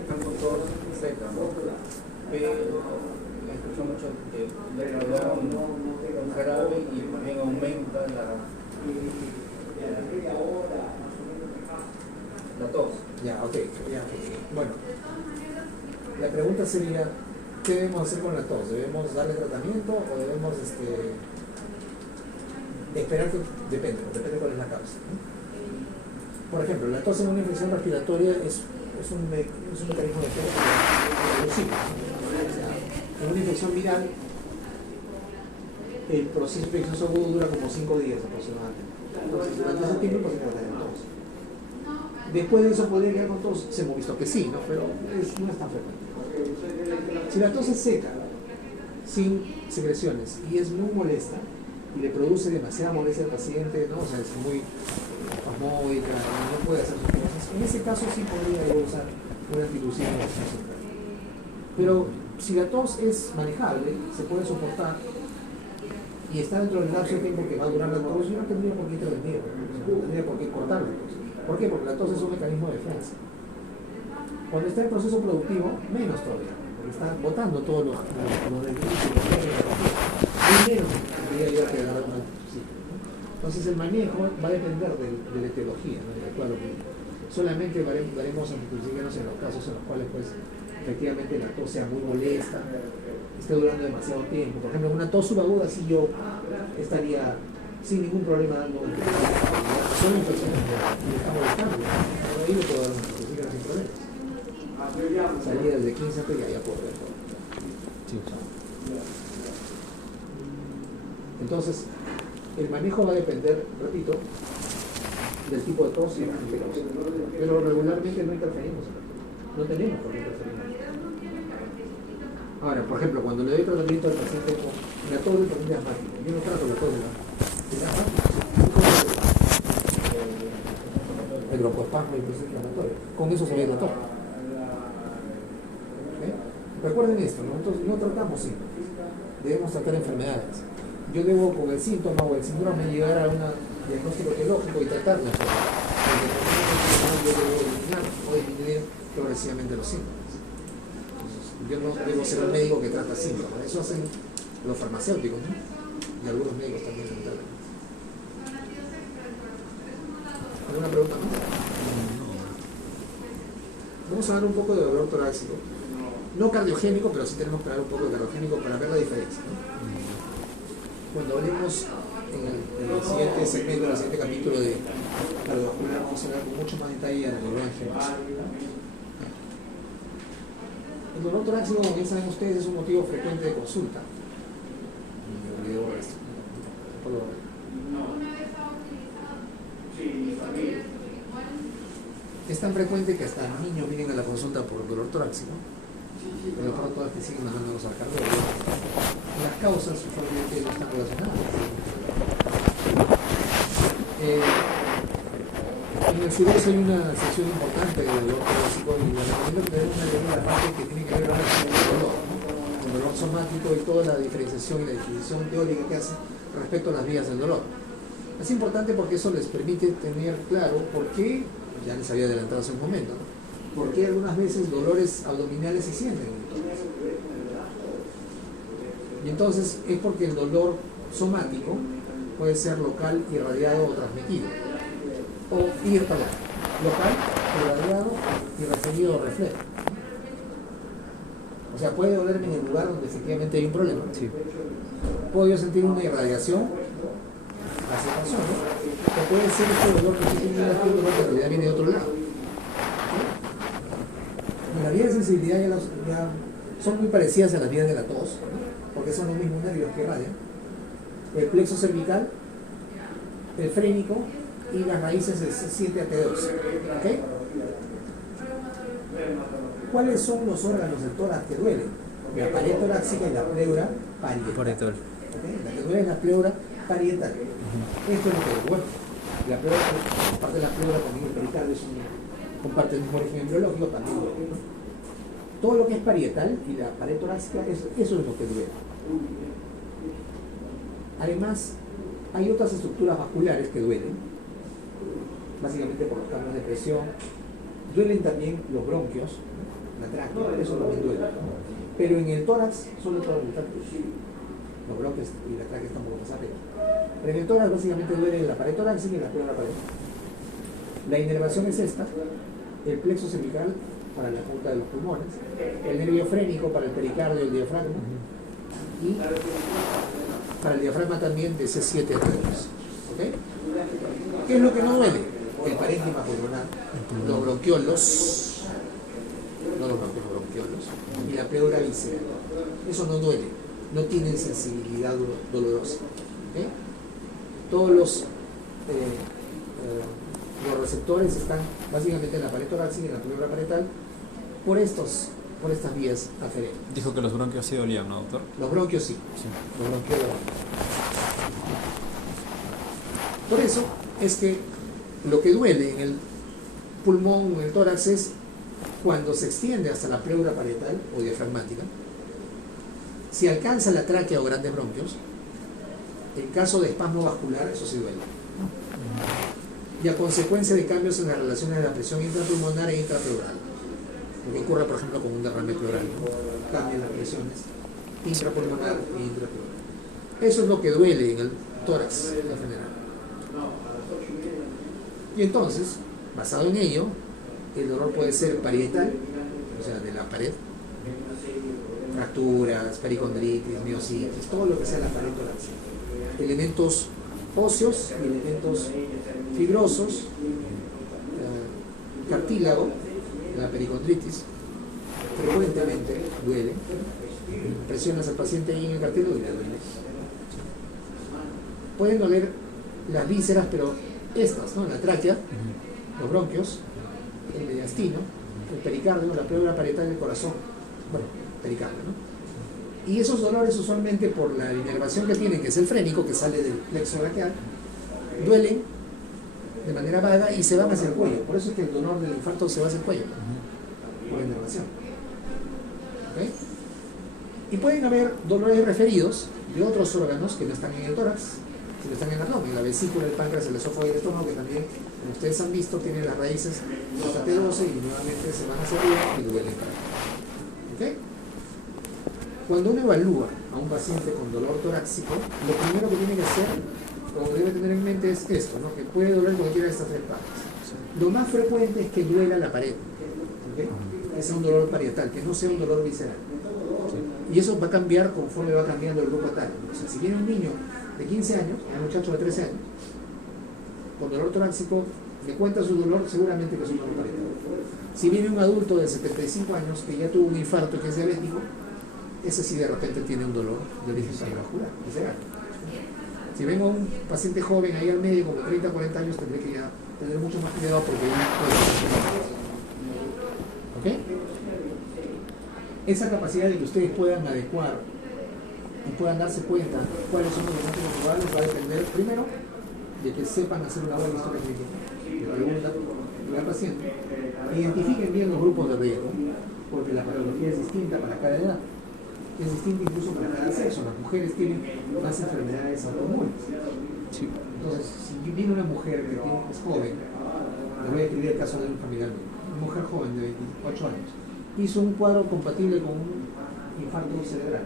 están con tos seca, pero escucho mucho que le da un jarabe y también aumenta la tos. Ya, ok. Ya. Bueno, la pregunta sería, ¿qué debemos hacer con la tos? ¿Debemos darle tratamiento o debemos esperar que depende cuál es la causa, ¿no? Por ejemplo, la tos en una infección respiratoria es un mecanismo de defensa reducible. O sea, en una infección viral el proceso infeccioso agudo dura como 5 días aproximadamente. Entonces, durante ese tiempo el paciente va a tener tos. Después de eso podría quedar con tos, se hemos visto que sí, ¿no? Pero no es tan frecuente. Si la tos es seca, sin secreciones y es muy molesta y le produce demasiada molestia al paciente, ¿no? O sea, es muy espasmódica, no puede hacer sus cosas. En ese caso sí podría yo usar un antilucino de acción central. Pero si la tos es manejable, se puede soportar y está dentro del lapso de tiempo que va a durar la tos, yo no tendría por qué intervenir, no tendría por qué cortar la tos. ¿Por qué? Porque la tos es un mecanismo de defensa. Cuando está en proceso productivo, menos todavía, porque está botando todo lo del virus y primero tendría yo que dar un antilucino. Entonces el manejo va a depender de la etiología, ¿no? De actual opinión. Solamente daremos antitusígenos en los casos en los cuales pues efectivamente la tos sea muy molesta, esté durando demasiado tiempo. Por ejemplo, una tos subaguda, si yo estaría sin ningún problema dando solo infecciones y está molestando, ahí le puedo dar un antitusígeno sin problemas. Salía desde 15 hasta ya puedo ver todo. Entonces, el manejo va a depender, repito, del tipo de tos y la tos. Pero regularmente no interferimos en la tos. No tenemos por qué interferir. Ahora, por ejemplo, cuando le doy tratamiento al paciente con la tos del paciente asmático, yo no trato la tos del asmático, el broncoespasmo y el proceso inflamatorio. Con eso se ve la tos. ¿Okay? recuerden esto, nosotros no tratamos síntomas, debemos tratar enfermedades. Yo debo con el síntoma o el síndrome llegar a un diagnóstico teológico y tratar la enfermedad. Yo debo eliminar o disminuir progresivamente los síntomas. Entonces, yo no debo ser un médico que trata síntomas, eso hacen los farmacéuticos, ¿no? Y algunos médicos también lamentablemente. ¿Alguna pregunta más? Vamos a hablar un poco de dolor torácico. No cardiogénico, pero sí tenemos que hablar un poco de cardiogénico para ver la diferencia, ¿no? Cuando hablemos en el siguiente segmento, en el siguiente capítulo de cardiovascular, vamos a hablar con mucho más detalle del dolor en general. El dolor torácico, como bien saben ustedes, es un motivo frecuente de consulta. Me olvidé borrar esto. Es tan frecuente que hasta niños vienen a la consulta por dolor torácico, pero por todas que siguen mandándolos al cardiólogo. Las causas usualmente no están relacionadas. En el CIDOS hay una sección importante del dolor torácico y les recomiendo que tengan una primera parte que tiene que ver con el dolor, ¿no? El dolor somático y toda la diferenciación y la definición teórica que hace respecto a las vías del dolor. Es importante porque eso les permite tener claro por qué, ya les había adelantado hace un momento, ¿no? Por qué algunas veces dolores abdominales se sienten en el tórax. Y entonces es porque el dolor somático puede ser local, irradiado o transmitido. O local, irradiado y referido o reflejo. O sea, puede dolerme en el lugar donde efectivamente hay un problema. Sí. Puedo yo sentir una irradiación hacia la zona, o puede ser este dolor que estoy sintiendo aquí, dolor que en realidad viene de otro lado. ¿Sí? Las vías de sensibilidad ya son muy parecidas a las vías de la tos, ¿no? Porque son los mismos nervios que irradian. El plexo cervical, el frénico y las raíces del C7 a T2. ¿Okay? ¿Cuáles son los órganos del tórax que duelen? La pared torácica y la pleura parietal. ¿Okay? La que duele es la pleura parietal. Esto es lo que duele. La pleura, parte de la pleura también el pericardio comparte el mismo origen embriológico, también duele, ¿no? Todo lo que es parietal y la pared torácica, eso es lo que duele. Además, hay otras estructuras vasculares que duelen, básicamente por los cambios de presión. Duelen también los bronquios, la tráquea, eso también duele. Pero en el tórax, solo el tórax, los bronquios y la tráquea están un poco más arriba. Pero en el tórax básicamente duele la pared torácica y la pleura parietal. La inervación es esta: el plexo cervical para la punta de los pulmones, el nervio frénico para el pericardio y el diafragma, y para el diafragma también de C7 a T2. ¿Okay? ¿Qué es lo que no duele? El parénquima pulmonar, los bronquiolos, no los bronquiolos, y la pleura visceral. Eso no duele, no tienen sensibilidad dolorosa. ¿Okay? Todos los receptores están básicamente en la pared torácica y en la pleura parietal por estas vías aferentes. Dijo que los bronquios sí dolían, ¿no, doctor? Los bronquios sí. Los bronquios. Por eso es que lo que duele en el pulmón o en el tórax es cuando se extiende hasta la pleura parietal o diafragmática. Si alcanza la tráquea o grandes bronquios, en caso de espasmo vascular, eso sí duele. Y a consecuencia de cambios en las relaciones de la presión intrapulmonar e intrapleural. Lo que ocurre, por ejemplo, con un derrame pleural, ¿no? Cambian las presiones intrapulmonar e intrapleural. Eso es lo que duele en el tórax en general. Y entonces, basado en ello, el dolor puede ser parietal, o sea, de la pared, fracturas, pericondritis, miositis, todo lo que sea la pared torácica. Elementos óseos y elementos fibrosos, cartílago, la pericondritis, frecuentemente duele. Presionas al paciente ahí en el cartílago y le duele. Pueden doler las vísceras, pero estas, ¿no? La tráquea, los bronquios, el mediastino, el pericardio, la pleura parietal del corazón, bueno, pericardio, ¿no? Y esos dolores usualmente por la inervación que tienen, que es el frénico, que sale del plexo braquial, duelen de manera vaga y se van hacia el cuello. Por eso es que el dolor del infarto se va hacia el cuello, por la inervación. ¿Okay? Y pueden haber dolores referidos de otros órganos que no están en el tórax, sino están en el abdomen, la vesícula, el páncreas, el esófago y el estómago, que también, como ustedes han visto, tienen las raíces hasta T12 y nuevamente se van hacia arriba y duelen. ¿Ok? Cuando uno evalúa a un paciente con dolor torácico, lo primero que tiene que hacer, o debe tener en mente, es esto, ¿no? Que puede doler cualquiera de estas tres partes. Lo más frecuente es que duela la pared, ¿okay? Que sea un dolor parietal, que no sea un dolor visceral. Y eso va a cambiar conforme va cambiando el grupo etario. O sea, si viene un niño de 15 años, un muchacho de 13 años, con dolor torácico, le cuenta su dolor, seguramente que es un dolor parietal. Si viene un adulto de 75 años que ya tuvo un infarto, que es diabético, ese sí de repente tiene un dolor de origen cardiovascular, visceral. Si vengo a un paciente joven ahí al medio, como 30, 40 años, tendré que ya tener mucho más cuidado porque ya puede ser. ¿Ok? Esa capacidad de que ustedes puedan adecuar y puedan darse cuenta cuáles son los desastres probables va a depender, primero, de que sepan hacer una buena historia clínica, de pregunta al paciente, identifiquen bien los grupos de riesgo, porque la patología es distinta para cada edad. Es distinto incluso para cada sexo. Las mujeres tienen más enfermedades autoinmunes. Sí. Entonces, si viene una mujer que es joven, le voy a escribir el caso de un familiar mío, una mujer joven de 28 años, hizo un cuadro compatible con un infarto cerebral.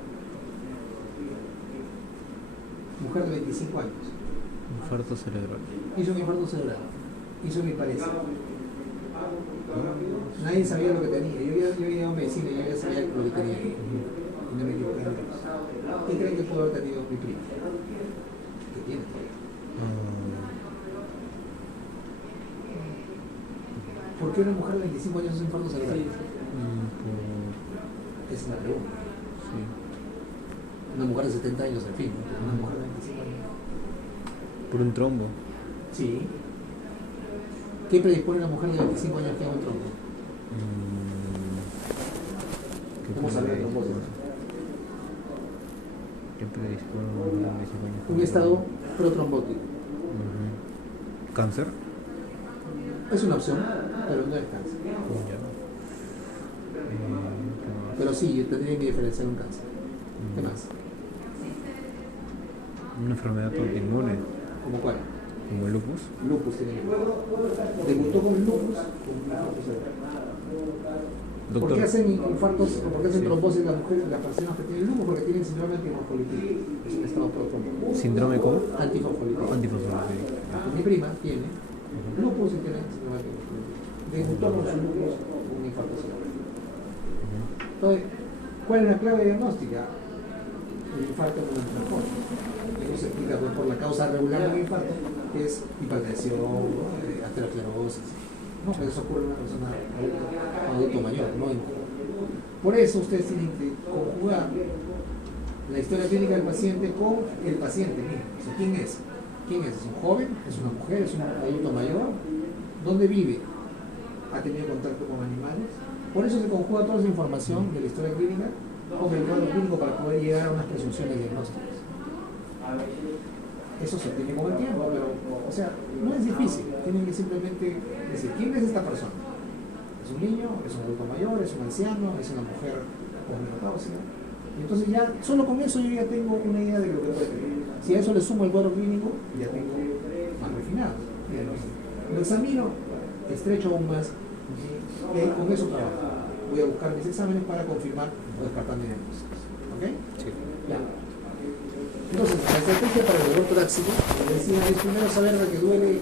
Mujer de 25 años. Infarto cerebral. Hizo un infarto cerebral. Hizo mi pareja. Nadie sabía lo que tenía. Yo había ido a medicina y yo ya sabía lo que tenía. Y no me equivoqué. ¿Qué creen que pudo haber tenido mi prima? ¿Qué tiene? ¿Por qué una mujer de 25 años hace un infarto cerebral? Esa es la pregunta. Sí. Una mujer de 70 años, en fin, ¿no? Una mujer de 25 años. Por un trombo. Sí. ¿Qué predispone a una mujer de 25 años que haga un trombo? ¿Cómo saber de trombosis? ¿Qué predispone a una mujer de 25 años? Un estado protrombótico. ¿Cáncer? Es una opción, pero no es cáncer. Pero sí, tendría que diferenciar un cáncer. ¿Qué más? Una enfermedad autoinmune. ¿Cómo cuál? ¿Como el lupus? Lupus tiene. Debutó con el lupus, con un infarto cerebral. Doctor. ¿Por qué hacen infartos o por qué hacen trombosis las mujeres, las personas que tienen lupus? Porque tienen síndrome antifosfolípico. Es un estado protrombótico. ¿Síndrome cómo? Antifosfolípico. Antifosfolípico. Mi prima tiene lupus y tiene síndrome antifosfolípico. Debutó con su lupus con un infarto cerebral. Entonces, ¿cuál es la clave diagnóstica? El infarto con antiinfarto. Eso se explica por la causa regular de un infarto, que es hipertensión, aterosclerosis. No, pero eso ocurre en una persona adulto mayor, no en mujer. Por eso ustedes tienen que conjugar la historia clínica del paciente con el paciente mismo. O sea, ¿quién es? ¿Quién es? ¿Es un joven? ¿Es una mujer? ¿Es un adulto mayor? ¿Dónde vive? ¿Ha tenido contacto con animales? Por eso se conjuga toda esa información de la historia clínica con el cuadro clínico para poder llegar a unas presunciones diagnósticas. Eso se tiene con el tiempo, pero, o sea, no es difícil. Tienen que simplemente decir, ¿quién es esta persona? ¿Es un niño? ¿Es un adulto mayor? ¿Es un anciano? ¿Es una mujer con menopausia? Y entonces ya, solo con eso yo ya tengo una idea de lo que puede tener. Si a eso le sumo el cuadro clínico, ya tengo más refinado. Lo examino, estrecho aún más, y con eso trabajo. Voy a buscar mis exámenes para confirmar o descartar mis diagnósticos. ¿Ok? Sí. Ya. Entonces, la estrategia para el dolor torácico, decía, es primero saber de que duele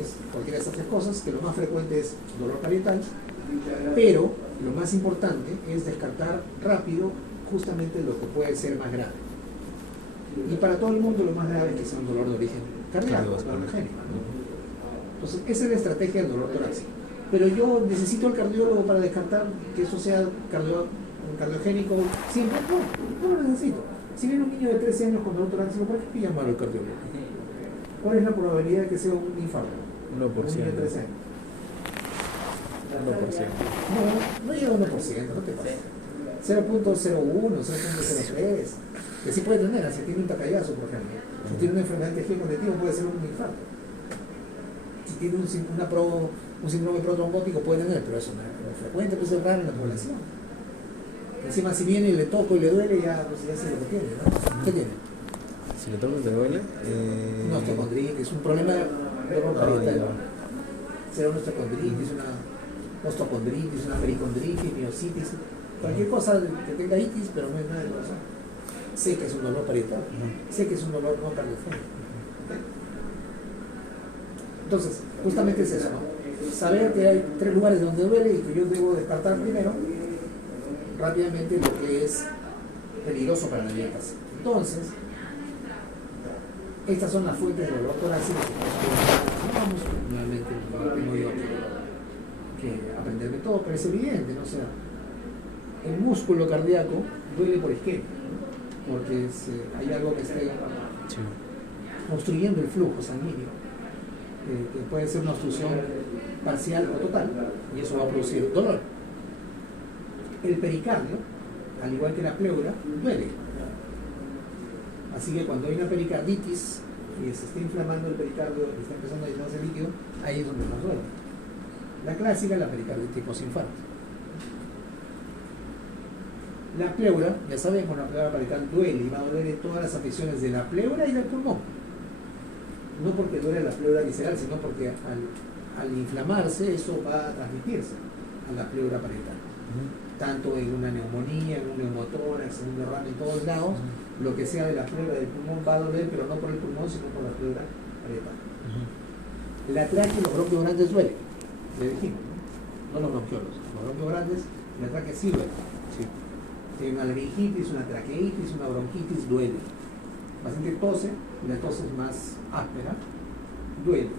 es cualquiera de estas tres cosas, que lo más frecuente es dolor parietal, pero lo más importante es descartar rápido justamente lo que puede ser más grave. Y para todo el mundo lo más grave es que sea un dolor de origen cardíaco, cardiogénico. Entonces, esa es la estrategia del dolor torácico. Pero yo necesito al cardiólogo para descartar que eso sea cardiogénico siempre. No lo necesito. Si viene un niño de 13 años con dolor torácico, ¿por qué llamar al cardiólogo? ¿Cuál es la probabilidad de que sea un infarto? 1%. Un niño de 13 años. 1%. No llega a 1%, no te pasa. 0.01, 0.03. Que sí puede tener, si tiene un tacayazo, por ejemplo. Si tiene una enfermedad de tejido conectivo, puede ser un infarto. Si tiene un síndrome protrombótico, puede tener, pero eso no es frecuente, pues es raro en la población. Encima si viene y le toco y le duele, ya, pues, ya sé lo que tiene, ¿no? ¿Qué tiene? Si le toco te duele. Una osteocondritis, un problema de dolor parietal. Ya. Será una osteocondritis, una ostocondritis, una pericondritis, miositis, cualquier cosa que tenga itis, pero no es nada de eso. Sé que es un dolor parietal, sé que es un dolor no cardiogénico. Entonces, justamente es eso, ¿no? Saber que hay 3 lugares donde duele y que yo debo descartar primero rápidamente lo que es peligroso para la dieta. Entonces, estas son las fuentes de dolor torácico que vamos nuevamente, no tengo yo que aprenderme todo, pero es evidente, ¿no? O sea, el músculo cardíaco duele por isquemia, ¿no? Porque hay algo que esté obstruyendo el flujo sanguíneo, que puede ser una obstrucción parcial o total, y eso va a producir dolor. El pericardio, al igual que la pleura, duele. Así que cuando hay una pericarditis y se está inflamando el pericardio y está empezando a llenarse de líquido, ahí es donde más duele. La clásica es la pericarditis posinfarto. La pleura, ya sabemos, la pleura parietal duele y va a doler en todas las afecciones de la pleura y del pulmón. No porque duele la pleura visceral, sino porque al inflamarse eso va a transmitirse a la pleura parietal. Tanto en una neumonía, en un neumotórax, en un derrame, en todos lados, lo que sea de la pleura del pulmón va a doler, pero no por el pulmón, sino por la pleura parietal. La tráquea y los bronquios grandes duelen, le dijimos, ¿no? No los bronquiolos, los bronquios grandes, la tráquea sí duele. Sí. Tiene una laringitis, una traqueitis, una bronquitis, duele. El paciente tose, y la tos es más áspera, duele.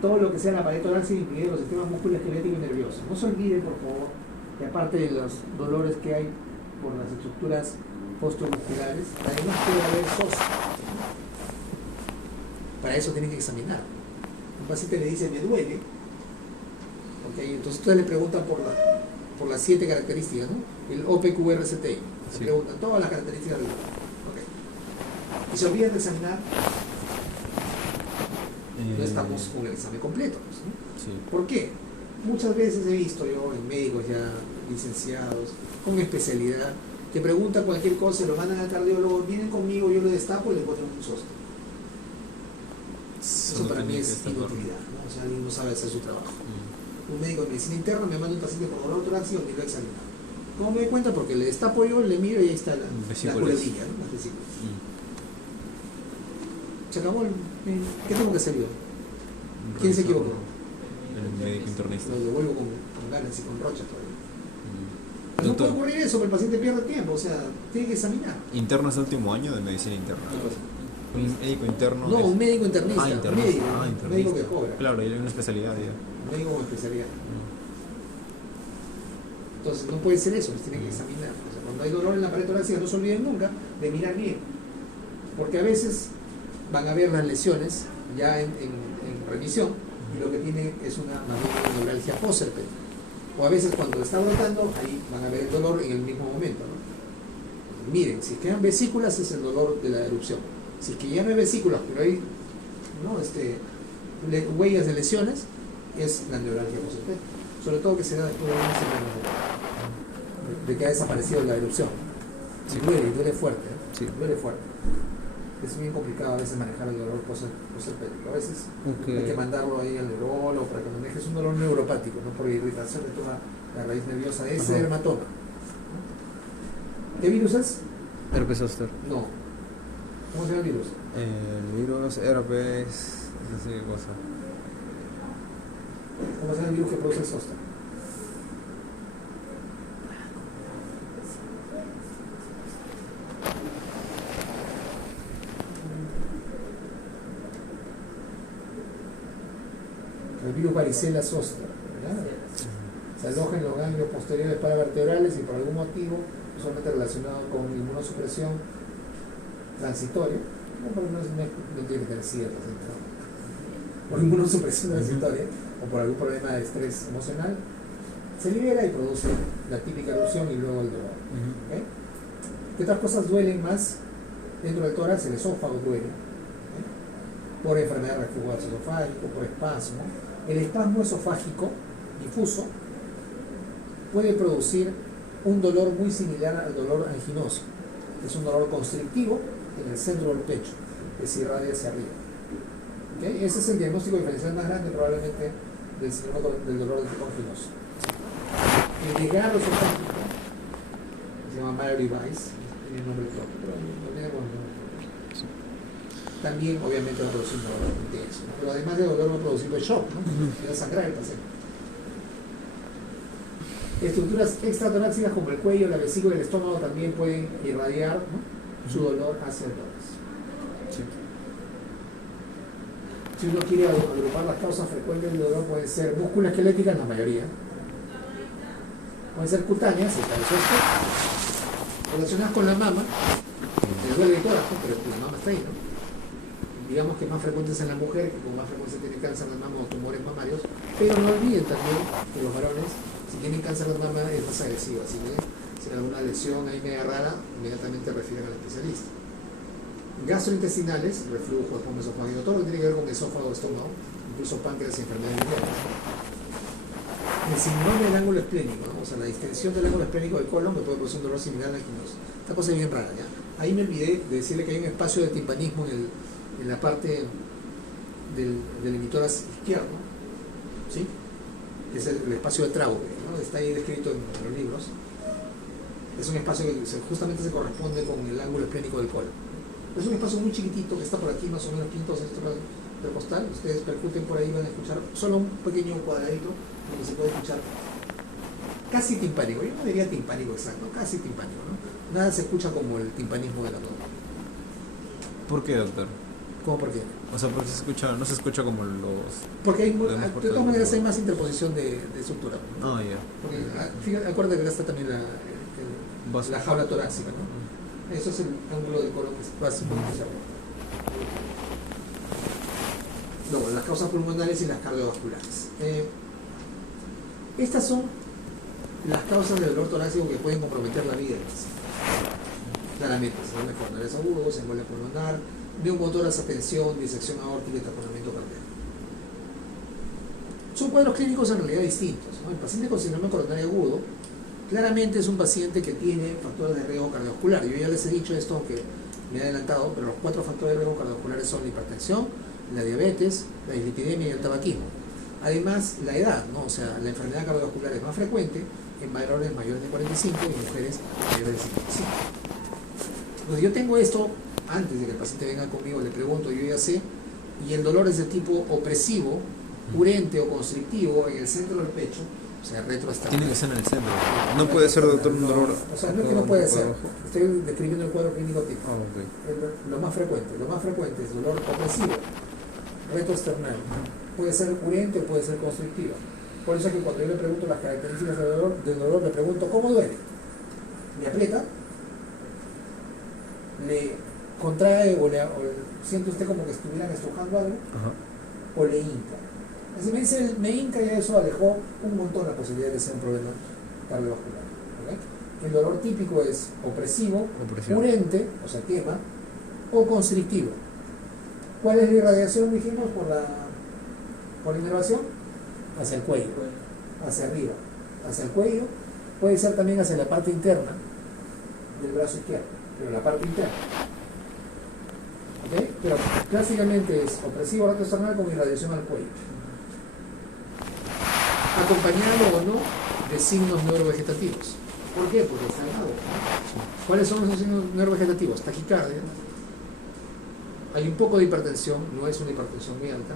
Todo lo que sea la pared torácica, incluido los sistemas musculoesquelético y nervioso. No se olviden, por favor, que aparte de los dolores que hay por las estructuras posturmusculares, además puede haber SOS. Para eso tienen que examinar. Un paciente le dice, me duele. Okay, entonces ustedes le preguntan por las 7 características, ¿no? El OPQRCTI. Se preguntan todas las características del dolor. Okay. Y se olvidan de examinar. No estamos con el examen completo, pues, ¿no? Sí. ¿Por qué? Muchas veces he visto yo en médicos ya licenciados con especialidad que preguntan cualquier cosa, lo mandan al cardiólogo, vienen conmigo, yo lo destapo y le encuentro un SOS. Eso para mí es inutilidad, ¿no? O sea, alguien no sabe hacer su trabajo. Un médico de medicina interna me manda un paciente por dolor torácico y lo examina. ¿Cómo me doy cuenta? Porque le destapo yo, le miro y ahí está la culebrilla, ¿no? Las vesículas. Se acabó ¿qué tengo que hacer yo? ¿Quién se equivocó? El médico internista. Lo devuelvo con ganas y con rocha todavía. No puede ocurrir eso, pero el paciente pierde tiempo, o sea, tiene que examinar. ¿Interno es el último año de medicina interna? Un médico interno. No, un médico internista. Internista. Un médico que cobra. Claro, hay una especialidad ya. Un médico con especialidad. Entonces no puede ser eso, pues tiene que examinar. O sea, cuando hay dolor en la pared torácica, no se olviden nunca de mirar bien. Porque a veces van a ver las lesiones ya en remisión y lo que tiene es una neuralgia postherpética. O a veces cuando está brotando, ahí van a ver el dolor en el mismo momento, ¿no? Miren, si quedan vesículas es el dolor de la erupción. Si es que ya no hay vesículas, pero hay, ¿no? Huellas de lesiones, es la neuralgia postherpética. Sobre todo que se da después de una semana de que ha desaparecido la erupción. Sí. Duele fuerte, ¿eh? Sí. Duele fuerte. Es bien complicado a veces manejar el dolor postherpético. A veces hay que mandarlo ahí al neurólogo para que maneje. Es un dolor neuropático, no por irritación de toda la raíz nerviosa. Es dermatoma. ¿Qué virus es? Herpes zóster. No. ¿Cómo se llama el virus? El virus herpes, no sé qué cosa. ¿Cómo se llama el virus que produce el zóster? El virus varicela zoster, ¿verdad? Se aloja en los ganglios posteriores paravertebrales y por algún motivo, usualmente relacionado con inmunosupresión transitoria, no tiene que tener ciertas, por inmunosupresión transitoria o por algún problema de estrés emocional, se libera y produce la típica erupción y luego el dolor. ¿Okay? ¿Qué otras cosas duelen más dentro del tórax? El esófago duele, por enfermedad de reflujo esofágico, por espasmo. El espasmo esofágico difuso puede producir un dolor muy similar al dolor anginoso. Es un dolor constrictivo en el centro del pecho, que se irradia hacia arriba. ¿Okay? Ese es el diagnóstico diferencial más grande probablemente del dolor de tipo anginoso. El desgarro esofágico se llama Mallory Weiss, tiene el nombre propio, pero no tenemos el nombre propio. También obviamente va a producir un dolor intenso, ¿no? Pero además de dolor va a producir el shock, ¿no? Va a sangrar el paciente. Estructuras extratorácicas como el cuello, la vesícula y el estómago también pueden irradiar, ¿no?, su dolor hacia el tórax. Sí. Si uno quiere agrupar las causas frecuentes del dolor, pueden ser musculoesqueléticas, la mayoría. Pueden ser cutáneas, el caso este, relacionadas con la mama, el duele de tórax, pero la mama está ahí, ¿no? Digamos que más frecuentes en la mujer, que con más frecuencia tiene cáncer de mama o tumores mamarios, pero no olviden también que los varones, si tienen cáncer de mama, es más agresivo, así que si hay alguna lesión ahí media rara, inmediatamente refieren al especialista. Gastrointestinales, reflujo, estómago esofágico, todo lo que tiene que ver con esófago, estómago, incluso páncreas y enfermedades biliares. El síndrome del ángulo esplénico, ¿no? O sea, la distensión del ángulo esplénico del colon que puede producir un dolor similar al anginoso. Esta cosa es bien rara, ¿ya? Ahí me olvidé de decirle que hay un espacio de timpanismo en la parte del emitórax izquierdo, ¿sí? Que es el espacio de Traube, ¿no? Está ahí descrito en los libros. Es un espacio que justamente se corresponde con el ángulo esplénico del colon. Es un espacio muy chiquitito que está por aquí, más o menos quinto o sexto intercostal. Ustedes percuten por ahí, van a escuchar solo un pequeño cuadradito donde se puede escuchar casi timpánico. Yo no diría timpánico exacto, casi timpánico, ¿no? Nada se escucha como el timpanismo de la tos. ¿Por qué, doctor? ¿Cómo por qué? O sea, porque no se escucha como los... Porque hay, Podemos de cortar todas maneras el- hay más interposición de estructura. Ah, ya. Porque, fíjate, acuérdate que acá está también Vaso. la jaula torácica, ¿no? Eso es el ángulo de colon que es básico. Luego, las causas pulmonares y las cardiovasculares. Estas son las causas del dolor torácico que pueden comprometer la vida del paciente. Claramente, embolia coronarias agudos, embolia pulmonar, neumotórax, atención, disección aórtica y taponamiento cardíaco. Son cuadros clínicos en realidad distintos, ¿no? El paciente con síndrome coronario agudo claramente es un paciente que tiene factores de riesgo cardiovascular. Yo ya les he dicho esto, aunque me he adelantado, pero los 4 factores de riesgo cardiovasculares son la hipertensión, la diabetes, la dislipidemia y el tabaquismo. Además, la edad, ¿no? O sea, la enfermedad cardiovascular es más frecuente en varones mayores de 45 y en mujeres mayores de 55. Entonces, yo tengo esto, antes de que el paciente venga conmigo, le pregunto, yo ya sé, y el dolor es de tipo opresivo, urente o constrictivo en el centro del pecho, o sea, retroesternal. Tiene que ser en el centro. No puede ser, doctor, un dolor... O sea, no es que no puede ser. Estoy describiendo el cuadro clínico tipo. Ah, ok. Lo más frecuente es dolor opresivo, retroesternal. Puede ser urente o puede ser constrictivo. Por eso es que cuando yo le pregunto las características del dolor le pregunto ¿cómo duele? ¿Le aprieta? ¿Le contrae o siente usted como que estuvieran estrujando algo? Ajá. ¿O le hinca? Si me dice me hinca, y eso alejó un montón la posibilidad de ser un problema cardiovascular. ¿Okay? El dolor típico es opresivo, urente, o sea, quema, o constrictivo. ¿Cuál es la irradiación, dijimos, por la inervación? Hacia el cuello, hacia arriba, hacia el cuello. Puede ser también hacia la parte interna del brazo izquierdo, pero la parte interna. ¿Okay? Pero clásicamente es opresivo retroesternal con irradiación al cuello, acompañado o no de signos neurovegetativos. ¿Por qué? Porque está al lado. ¿Cuáles son esos signos neurovegetativos? Taquicardia, hay un poco de hipertensión, no es una hipertensión muy alta,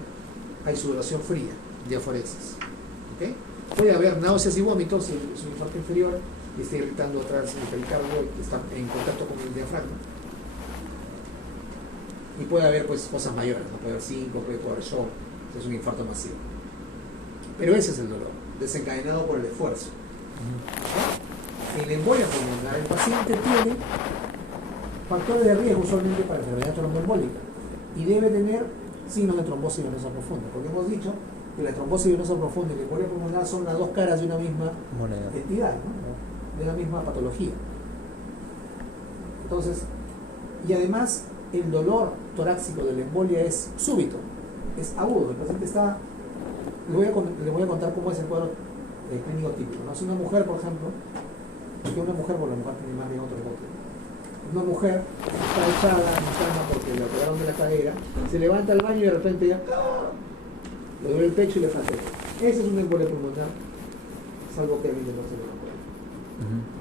hay sudoración fría, diaforexis. ¿Okay? Puede haber náuseas y vómitos si es un infarto inferior y está irritando atrás el pericardio y está en contacto con el diafragma. Y puede haber pues cosas mayores, ¿no? Puede haber síncope, puede haber shock, es un infarto masivo. Pero ese es el dolor, desencadenado por el esfuerzo. En la embolia pulmonar, el paciente tiene factores de riesgo usualmente para enfermedad tromboembólica y debe tener signos de trombosis venosa profunda, porque hemos dicho que la trombosis venosa profunda y la embolia pulmonar son las dos caras de una misma entidad, ¿no? De una misma patología. Entonces, y además el dolor torácico de la embolia es súbito, es agudo. El paciente está... Le voy a contar cómo es el cuadro clínico típico, ¿no? Si una mujer, por ejemplo, porque una mujer, por la mujer tiene más de otro bote. Una mujer está echada en cama porque le operaron de la cadera, se levanta al baño y de repente ya le duele el pecho y le flaquea. Ese es una embolia pulmonar, salvo que alguien no se lo recuerda.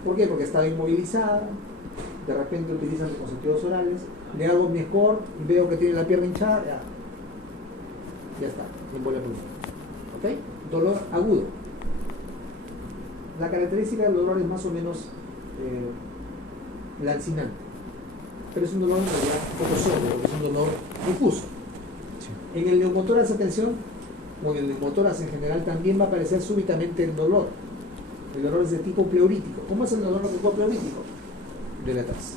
¿Por qué? Porque estaba inmovilizada, de repente utilizan dispositivos orales, le hago mi score y veo que tiene la pierna hinchada, ya está, embolia pulmonar. ¿Ok? Dolor agudo. La característica del dolor es más o menos lancinante, pero es un dolor en realidad poco sordo, es un dolor difuso. Sí. En el neumotórax, atención, o en el neumotórax en general también va a aparecer súbitamente el dolor. El dolor es de tipo pleurítico. ¿Cómo es el dolor de tipo pleurítico? De la atrás.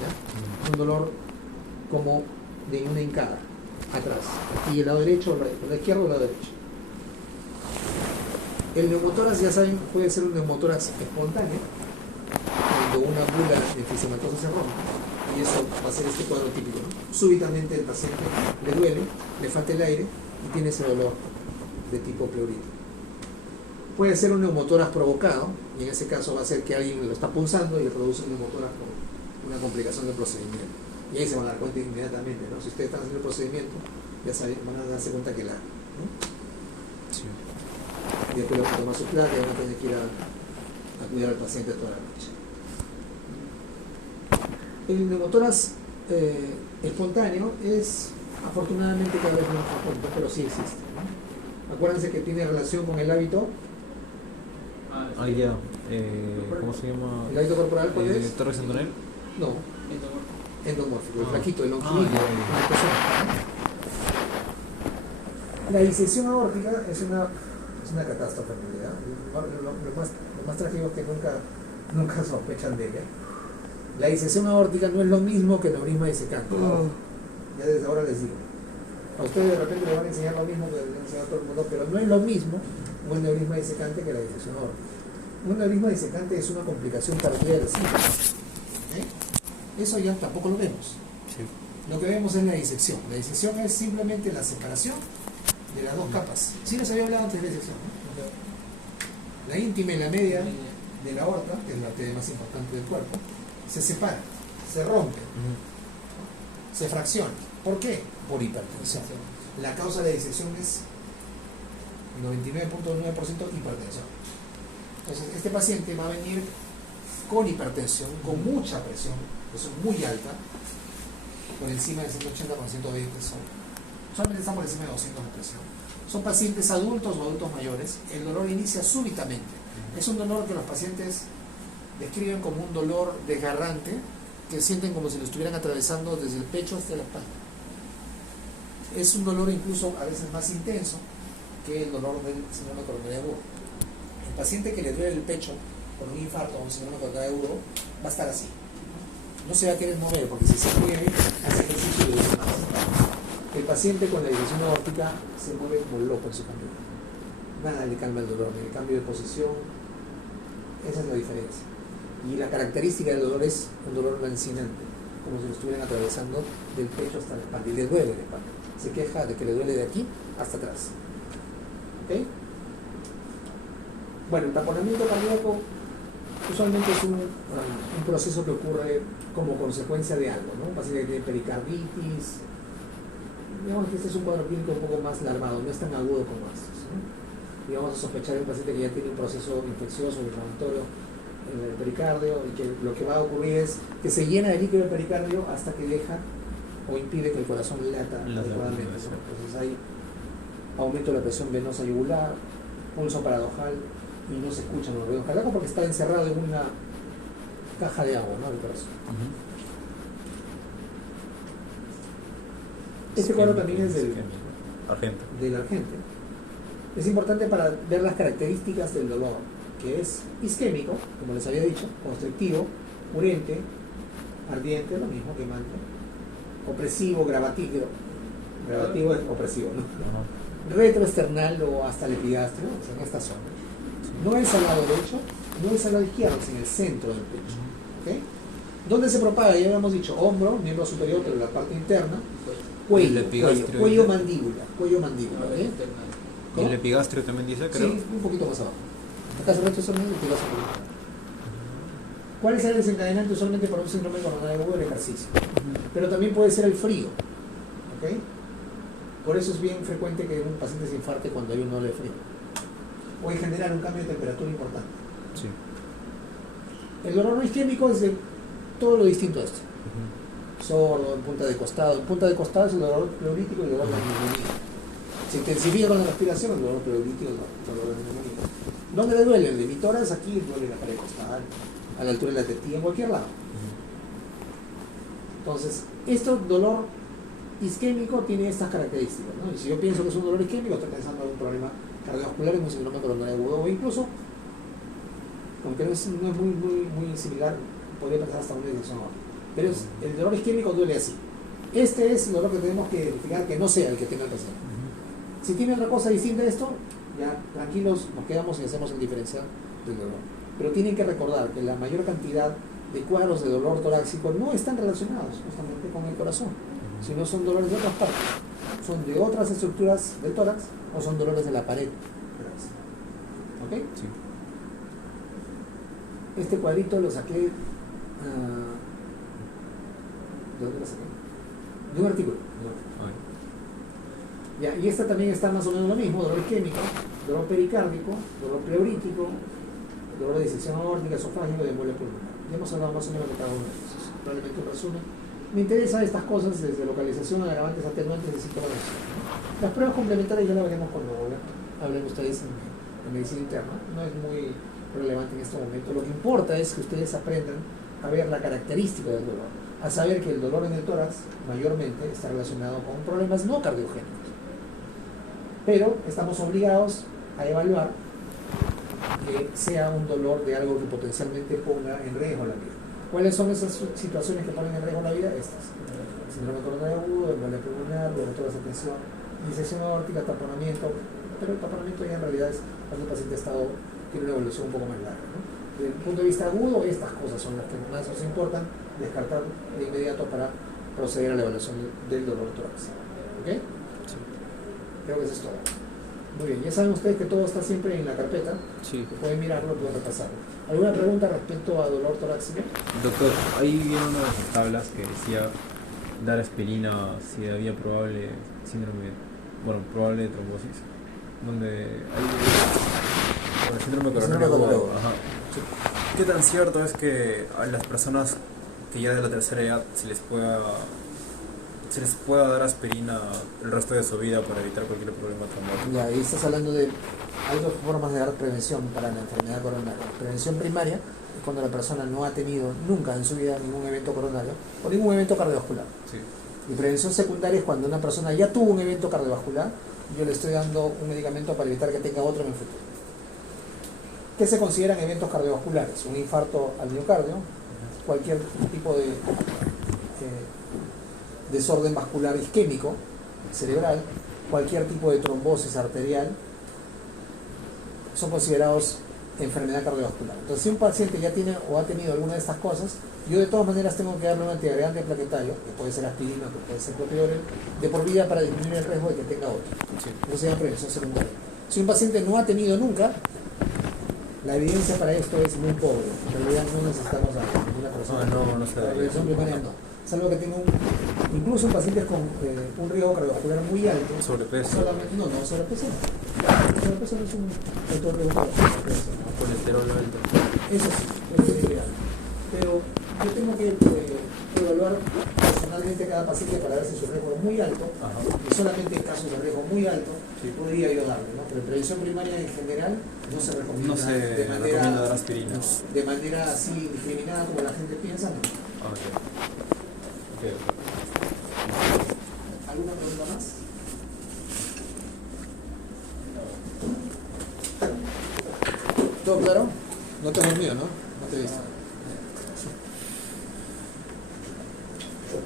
¿Ya? Es un dolor como de una hincada, atrás. Aquí el lado derecho, o la izquierda o el lado derecho. El neumotórax, ya saben, puede ser un neumotórax espontáneo, cuando una bula enfisematosa se rompe, y eso va a ser este cuadro típico, ¿no? Súbitamente el paciente le duele, le falta el aire y tiene ese dolor de tipo pleurítico. Puede ser un neumotórax provocado, y en ese caso va a ser que alguien lo está punzando y le produce un neumotórax con una complicación del procedimiento. Y ahí se van a dar cuenta inmediatamente, ¿no? Si ustedes están haciendo el procedimiento, ya saben, van a darse cuenta que ¿no? Sí. Y después le van a tomar su placa y van a tener que ir a cuidar al paciente toda la noche. El neumotórax espontáneo es afortunadamente cada vez menos frecuente, pero sí existe, ¿no? Acuérdense que tiene relación con el hábito. Ya. ¿Cómo se llama? ¿El hábito corporal cuál es? ¿Torres Antonel? No. Endomórfico, el flaquito, el longilíneo. La disección aórtica es una catástrofe en realidad. Lo más trágico es que nunca sospechan de ella. La disección aórtica no es lo mismo que el neurisma disecante. Ya desde ahora les digo. A ustedes de repente les van a enseñar lo mismo que les han enseñado a todo el mundo, pero no es lo mismo un neurisma disecante que la disección aórtica. Un neurisma disecante es una complicación cardíaca simple. Eso ya tampoco lo vemos. Sí. Lo que vemos es la disección. La disección es simplemente la separación de las dos capas. Sí les había hablado antes de disección, ¿no? La íntima y la media de la aorta, que es la arteria más importante del cuerpo, se separan, se rompen, se fraccionan. ¿Por qué? Por hipertensión. La causa de disección es 99.9% hipertensión. Entonces, este paciente va a venir con hipertensión, con mucha presión muy alta, por encima del 180 por 120 solamente está por encima de 200 de presión. Son pacientes adultos o adultos mayores. El dolor inicia súbitamente. Es un dolor que los pacientes describen como un dolor desgarrante, que sienten como si lo estuvieran atravesando desde el pecho hasta la espalda. Es un dolor incluso a veces más intenso que el dolor del síndrome coronario agudo. El paciente que le duele el pecho por un infarto o un síndrome coronario agudo va a estar así. No se va a querer mover, porque si se mueve, hace ejercicio y duele más. El paciente con la disección aórtica se mueve como loco en su camino. Nada le calma el dolor, ni el cambio de posición. Esa es la diferencia. Y la característica del dolor es un dolor lancinante, como si lo estuvieran atravesando del pecho hasta la espalda. Y le duele la espalda. Se queja de que le duele de aquí hasta atrás. ¿Ok? Bueno, el taponamiento cardíaco usualmente es un proceso que ocurre como consecuencia de algo, ¿no? Un paciente que tiene pericarditis. Digamos que este es un cuadro clínico un poco más larvado, no es tan agudo como estos, ¿no? Y vamos a sospechar de un paciente que ya tiene un proceso infeccioso o inflamatorio en el pericardio, y que lo que va a ocurrir es que se llena de líquido el pericardio hasta que deja o impide que el corazón lata adecuadamente, ¿no? Entonces hay aumento de la presión venosa yugular, pulso paradojal, y no se escuchan los ruidos cardíacos porque está encerrado en una caja de agua, ¿no? El corazón. Este cuadro también es del Argente. Es importante para ver las características del dolor, que es isquémico, como les había dicho, constrictivo, urente, ardiente, lo mismo, quemante, opresivo, gravativo es opresivo, ¿no? Retroesternal o hasta el epigastrio, o sea, en esta zona. No es al lado derecho, no es al lado izquierdo, es en el centro del pecho. ¿Okay? ¿Dónde se propaga? Ya habíamos dicho, hombro, miembro superior, pero la parte interna, cuello, mandíbula. ¿Okay? ¿Y el epigastrio también dice, creo? Sí, un poquito más abajo. Acá se recha usualmente el epigastrio. ¿Cuál es el desencadenante usualmente para un síndrome coronario agudo? El ejercicio. Pero también puede ser el frío. ¿Ok? Por eso es bien frecuente que un paciente se infarte cuando hay un ola de frío. O en general un cambio de temperatura importante. Sí. El dolor no isquémico es de todo lo distinto a esto. Sordo, en punta de costado. En punta de costado es el dolor pleurítico y el dolor de la neumonía. Se intensifica con la respiración el dolor pleurítico y el dolor de la neumonía. ¿Dónde le duele? El de mi tórax, aquí duele la pared costal, a la altura de la tetilla, en cualquier lado. Entonces, este dolor isquémico tiene estas características, ¿no? Y si yo pienso que es un dolor isquémico, estoy pensando en un problema cardiovascular, en un síndrome coronario agudo, o incluso, aunque no es muy similar, podría pensar hasta una disección aórtica. Pero el dolor isquémico duele así. Este es el dolor que tenemos que identificar que no sea el que tenga el paciente. Si tiene otra cosa distinta a esto, ya tranquilos, nos quedamos y hacemos el diferencial del dolor. Pero tienen que recordar que la mayor cantidad de cuadros de dolor torácico no están relacionados justamente con el corazón, sino son dolores de otras partes. Son de otras estructuras del tórax o son dolores de la pared torácica. ¿Ok? Sí. Este cuadrito lo saqué. ¿De dónde lo saqué? De un artículo. Ya, y esta también está más o menos lo mismo: dolor isquémico, dolor pericárdico, dolor pleurítico, dolor de disección aórtica, esofágico y embolia pulmonar. Ya hemos hablado más o menos de cada uno de esos. Probablemente un resumen. Me interesan estas cosas desde localización, agravantes, atenuantes y sintomatología. Las pruebas complementarias ya las veremos cuando hablen ustedes en medicina interna. No es muy relevante en este momento. Lo que importa es que ustedes aprendan a ver la característica del dolor, a saber que el dolor en el tórax mayormente está relacionado con problemas no cardiogénicos. Pero estamos obligados a evaluar que sea un dolor de algo que potencialmente ponga en riesgo la vida. ¿Cuáles son esas situaciones que ponen en riesgo la vida? Estas: síndrome coronario agudo, embolia pulmonar, dolor de tensión, disección aórtica, taponamiento. Pero el taponamiento ya en realidad es cuando el paciente tiene una evolución un poco más larga, ¿no? Desde el punto de vista agudo, estas cosas son las que más nos importan descartar de inmediato para proceder a la evaluación del dolor torácico. ¿Ok? Sí. Creo que eso es todo. Muy bien, ya saben ustedes que todo está siempre en la carpeta. Sí. Pueden mirarlo, pueden repasarlo. ¿Alguna pregunta respecto a dolor torácico? Doctor, ahí viene una de las tablas que decía dar aspirina si había probable trombosis, donde hay el síndrome coronario agudo. Ajá. ¿Qué tan cierto es que a las personas que ya de la tercera edad se les pueda dar aspirina el resto de su vida para evitar cualquier problema traumático? Ya, ahí estás hablando de, hay dos formas de dar prevención para la enfermedad coronaria. Prevención primaria es cuando la persona no ha tenido nunca en su vida ningún evento coronario o ningún evento cardiovascular. Sí. Y prevención secundaria es cuando una persona ya tuvo un evento cardiovascular, yo le estoy dando un medicamento para evitar que tenga otro en el futuro. ¿Qué se consideran eventos cardiovasculares? Un infarto al miocardio, cualquier tipo de desorden vascular isquémico cerebral, cualquier tipo de trombosis arterial, son considerados enfermedad cardiovascular. Entonces, si un paciente ya tiene o ha tenido alguna de estas cosas, yo de todas maneras tengo que darle un antiagregante plaquetario, que puede ser aspirina, que puede ser clopidogrel, de por vida para disminuir el riesgo de que tenga otro. Sí. Eso se llama prevención secundaria. Si un paciente no ha tenido nunca, la evidencia para esto es muy pobre. En realidad no necesitamos a ninguna persona. No se La debería. prevención primaria no. Salvo que tenga incluso en pacientes con un riesgo cardiovascular muy alto. Sobrepeso. Sobrepeso no. Sobrepeso no es un alto riesgo cardiovascular. Colesterol alto. Eso sí, eso es ideal. Pero yo tengo que evaluar personalmente a cada paciente para ver si su riesgo es muy alto. Ajá. Y solamente en casos de riesgo muy alto Sí. podría yo darle, ¿no? Pero en prevención primaria en general no se recomienda, No se recomienda dar aspirina. de manera así discriminada como la gente piensa, no. Okay. ¿Alguna pregunta más? ¿Todo claro? No te dormido, ¿no? No te he visto.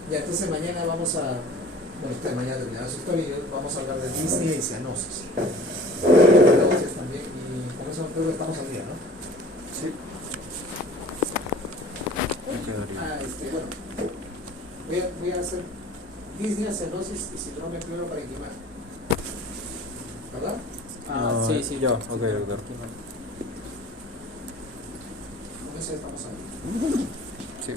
Ya, entonces mañana vamos a... Bueno, usted mañana terminará su historia y vamos a hablar de disnea y cianosis. Cianosis también, y con eso creo que estamos al día, ¿no? Sí. Bueno, voy a hacer disnea, cianosis y síndrome pleuroparenquimal. ¿Verdad? Sí, sí. Ya, ok, doctor. Con eso ya estamos ahí. Sí.